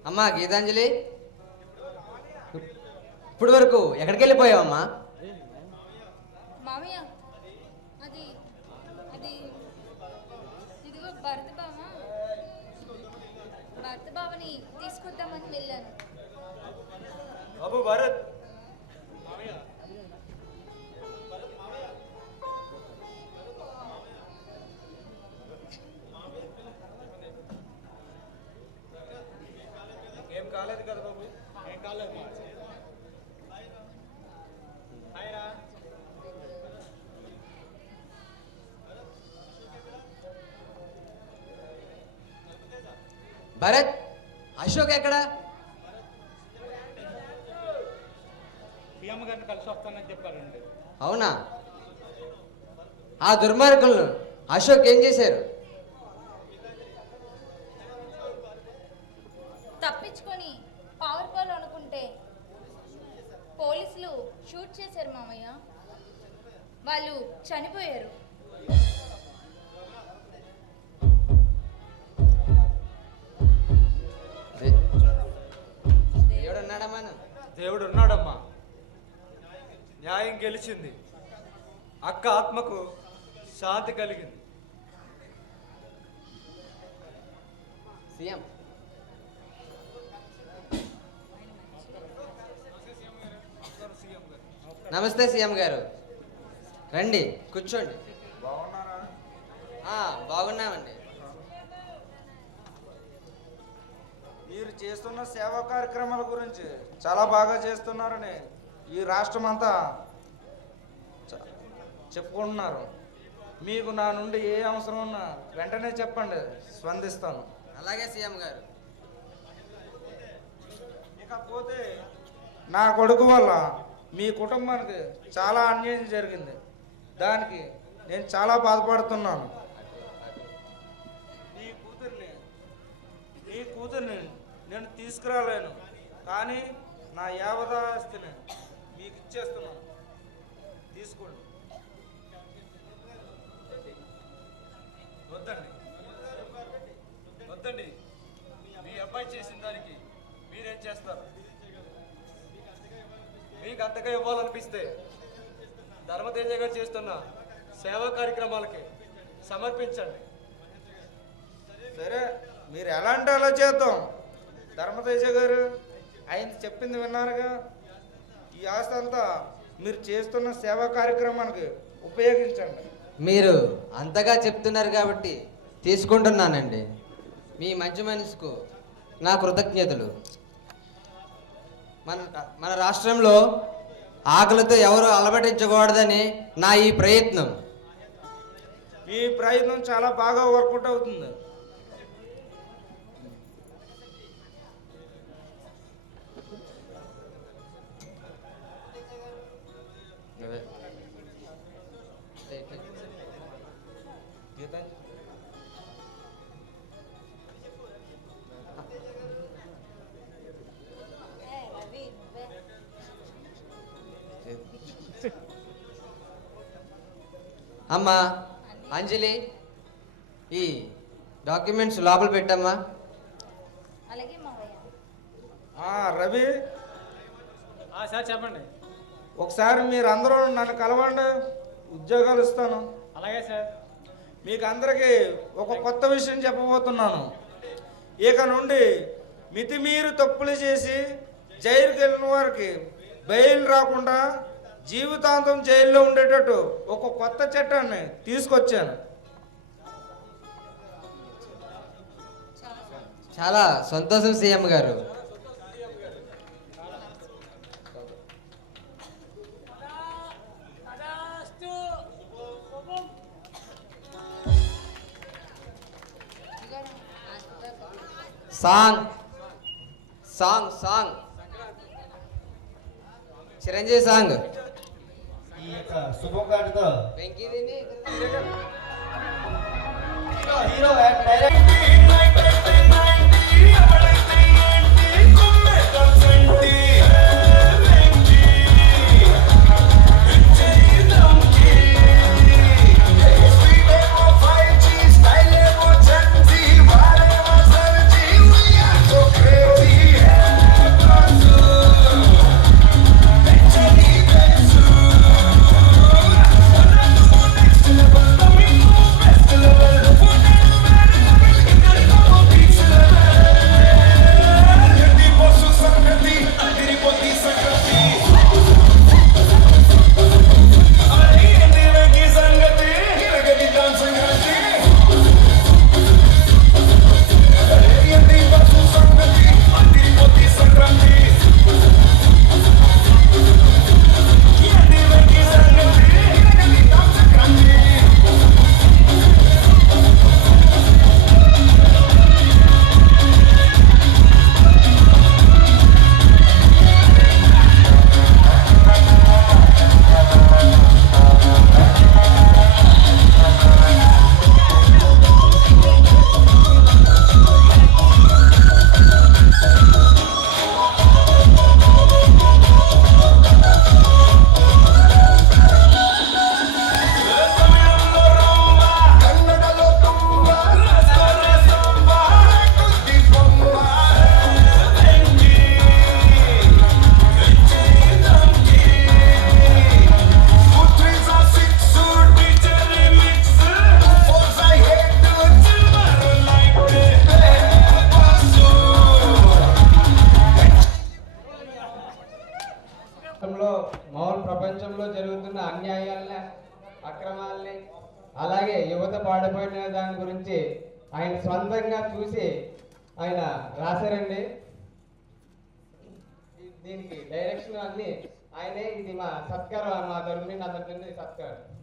అమ్మా గీతాంజలి, ఇప్పుడు వరకు ఎక్కడికి వెళ్ళిపోయావమ్మా? మామయ్య, అది అది ఇదిగో భర్త బావని తీసుకొద్దామని వెళ్ళాను. బాబు భరత్, ఏం కాలేదు కదా బాబు? ఏం కాలేదు. భరత్, అశోక్ ఎక్కడ? సీఎం గారిని కలిసి వస్తానని చెప్పారండి. అవునా? ఆ దుర్మార్గులను అశోక్ ఏం చేశారు? తప్పించుకొని పావర్పాలు అనుకుంటే పోలీసులు షూట్ చేశారు మామయ్య. వాళ్ళు చనిపోయారు. దేవుడు ఉన్నాడమ్మా. దేవుడు ఉన్నాడమ్మా. న్యాయం గెలిచింది. అక్క ఆత్మకు శాంతి కలిగింది. సీఎం నమస్తే సీఎం గారు, రండి కూర్చోండి. బాగున్నారా? బాగున్నామండి. మీరు చేస్తున్న సేవా కార్యక్రమాల గురించి చాలా బాగా చేస్తున్నారని ఈ రాష్ట్రం అంతా చెప్పుకుంటున్నారు. మీకు నా నుండి ఏ అవసరం ఉన్నా వెంటనే చెప్పండి, స్పందిస్తాను. అలాగే సీఎం గారు. ఇకపోతే నా కొడుకు వల్ల మీ కుటుంబానికి చాలా అన్యాయం జరిగింది. దానికి నేను చాలా బాధపడుతున్నాను. నీ కూతుర్ని నేను తీసుకురాలేను, కానీ నా యావదాస్తిని మీకు ఇచ్చేస్తున్నాను. తీసుకోండి. వద్దండి. మీ అబ్బాయి చేసిన దానికి మీరేం చేస్తారు? మీకు అంతగా ఇవ్వాలనిపిస్తే ధర్మతేజ గారు చేస్తున్న సేవా కార్యక్రమాలకి సమర్పించండి. సరే, మీరు ఎలా అంటే అలా చేద్దాం. ధర్మతేజ గారు ఆయన చెప్పింది విన్నారుగా. ఈ ఆస్తి అంతా మీరు చేస్తున్న సేవా కార్యక్రమానికి ఉపయోగించండి. మీరు అంతగా చెప్తున్నారు కాబట్టి తీసుకుంటున్నానండి. మీ మంచి మనసుకు నా కృతజ్ఞతలు. మన రాష్ట్రంలో ఆకలితో ఎవరు అలమటించకూడదని నా ఈ ప్రయత్నం. మీ ప్రయత్నం చాలా బాగా వర్కౌట్ అవుతుంది. అమ్మా అంజలి, ఈ డాక్యుమెంట్స్ లోపల పెట్టమ్మా. అలాగే మావయ్య. రవి, సార్ చెప్పండి. ఒకసారి మీరు అందరూ నన్ను కలవండి, ఉద్యోగాలు ఇస్తాను. అలాగే సార్. మీకు అందరికీ ఒక కొత్త విషయం చెప్పబోతున్నాను. ఇక నుండి మితిమీరు తప్పులు చేసి జైలుకి వెళ్ళిన వారికి బెయిల్ రాకుండా జీవితాంతం జైల్లో ఉండేటట్టు ఒక కొత్త చట్టాన్ని తీసుకొచ్చాను. చాలా సంతోషం సీఎం గారు. Song song song Chiranjeevi song. ఈ యొక్క శుభకార్యతో వెంకీదిని హీరో అండ్ డైరెక్టర్ అలాగే యువత పాడిపోయిన దాని గురించి ఆయన స్వంతంగా చూసి ఆయన రాశారండి. దీనికి డైరెక్షన్ అన్ని ఆయనే. ఇది మా సత్కారం, మా తరఫున అందరి సత్కారం.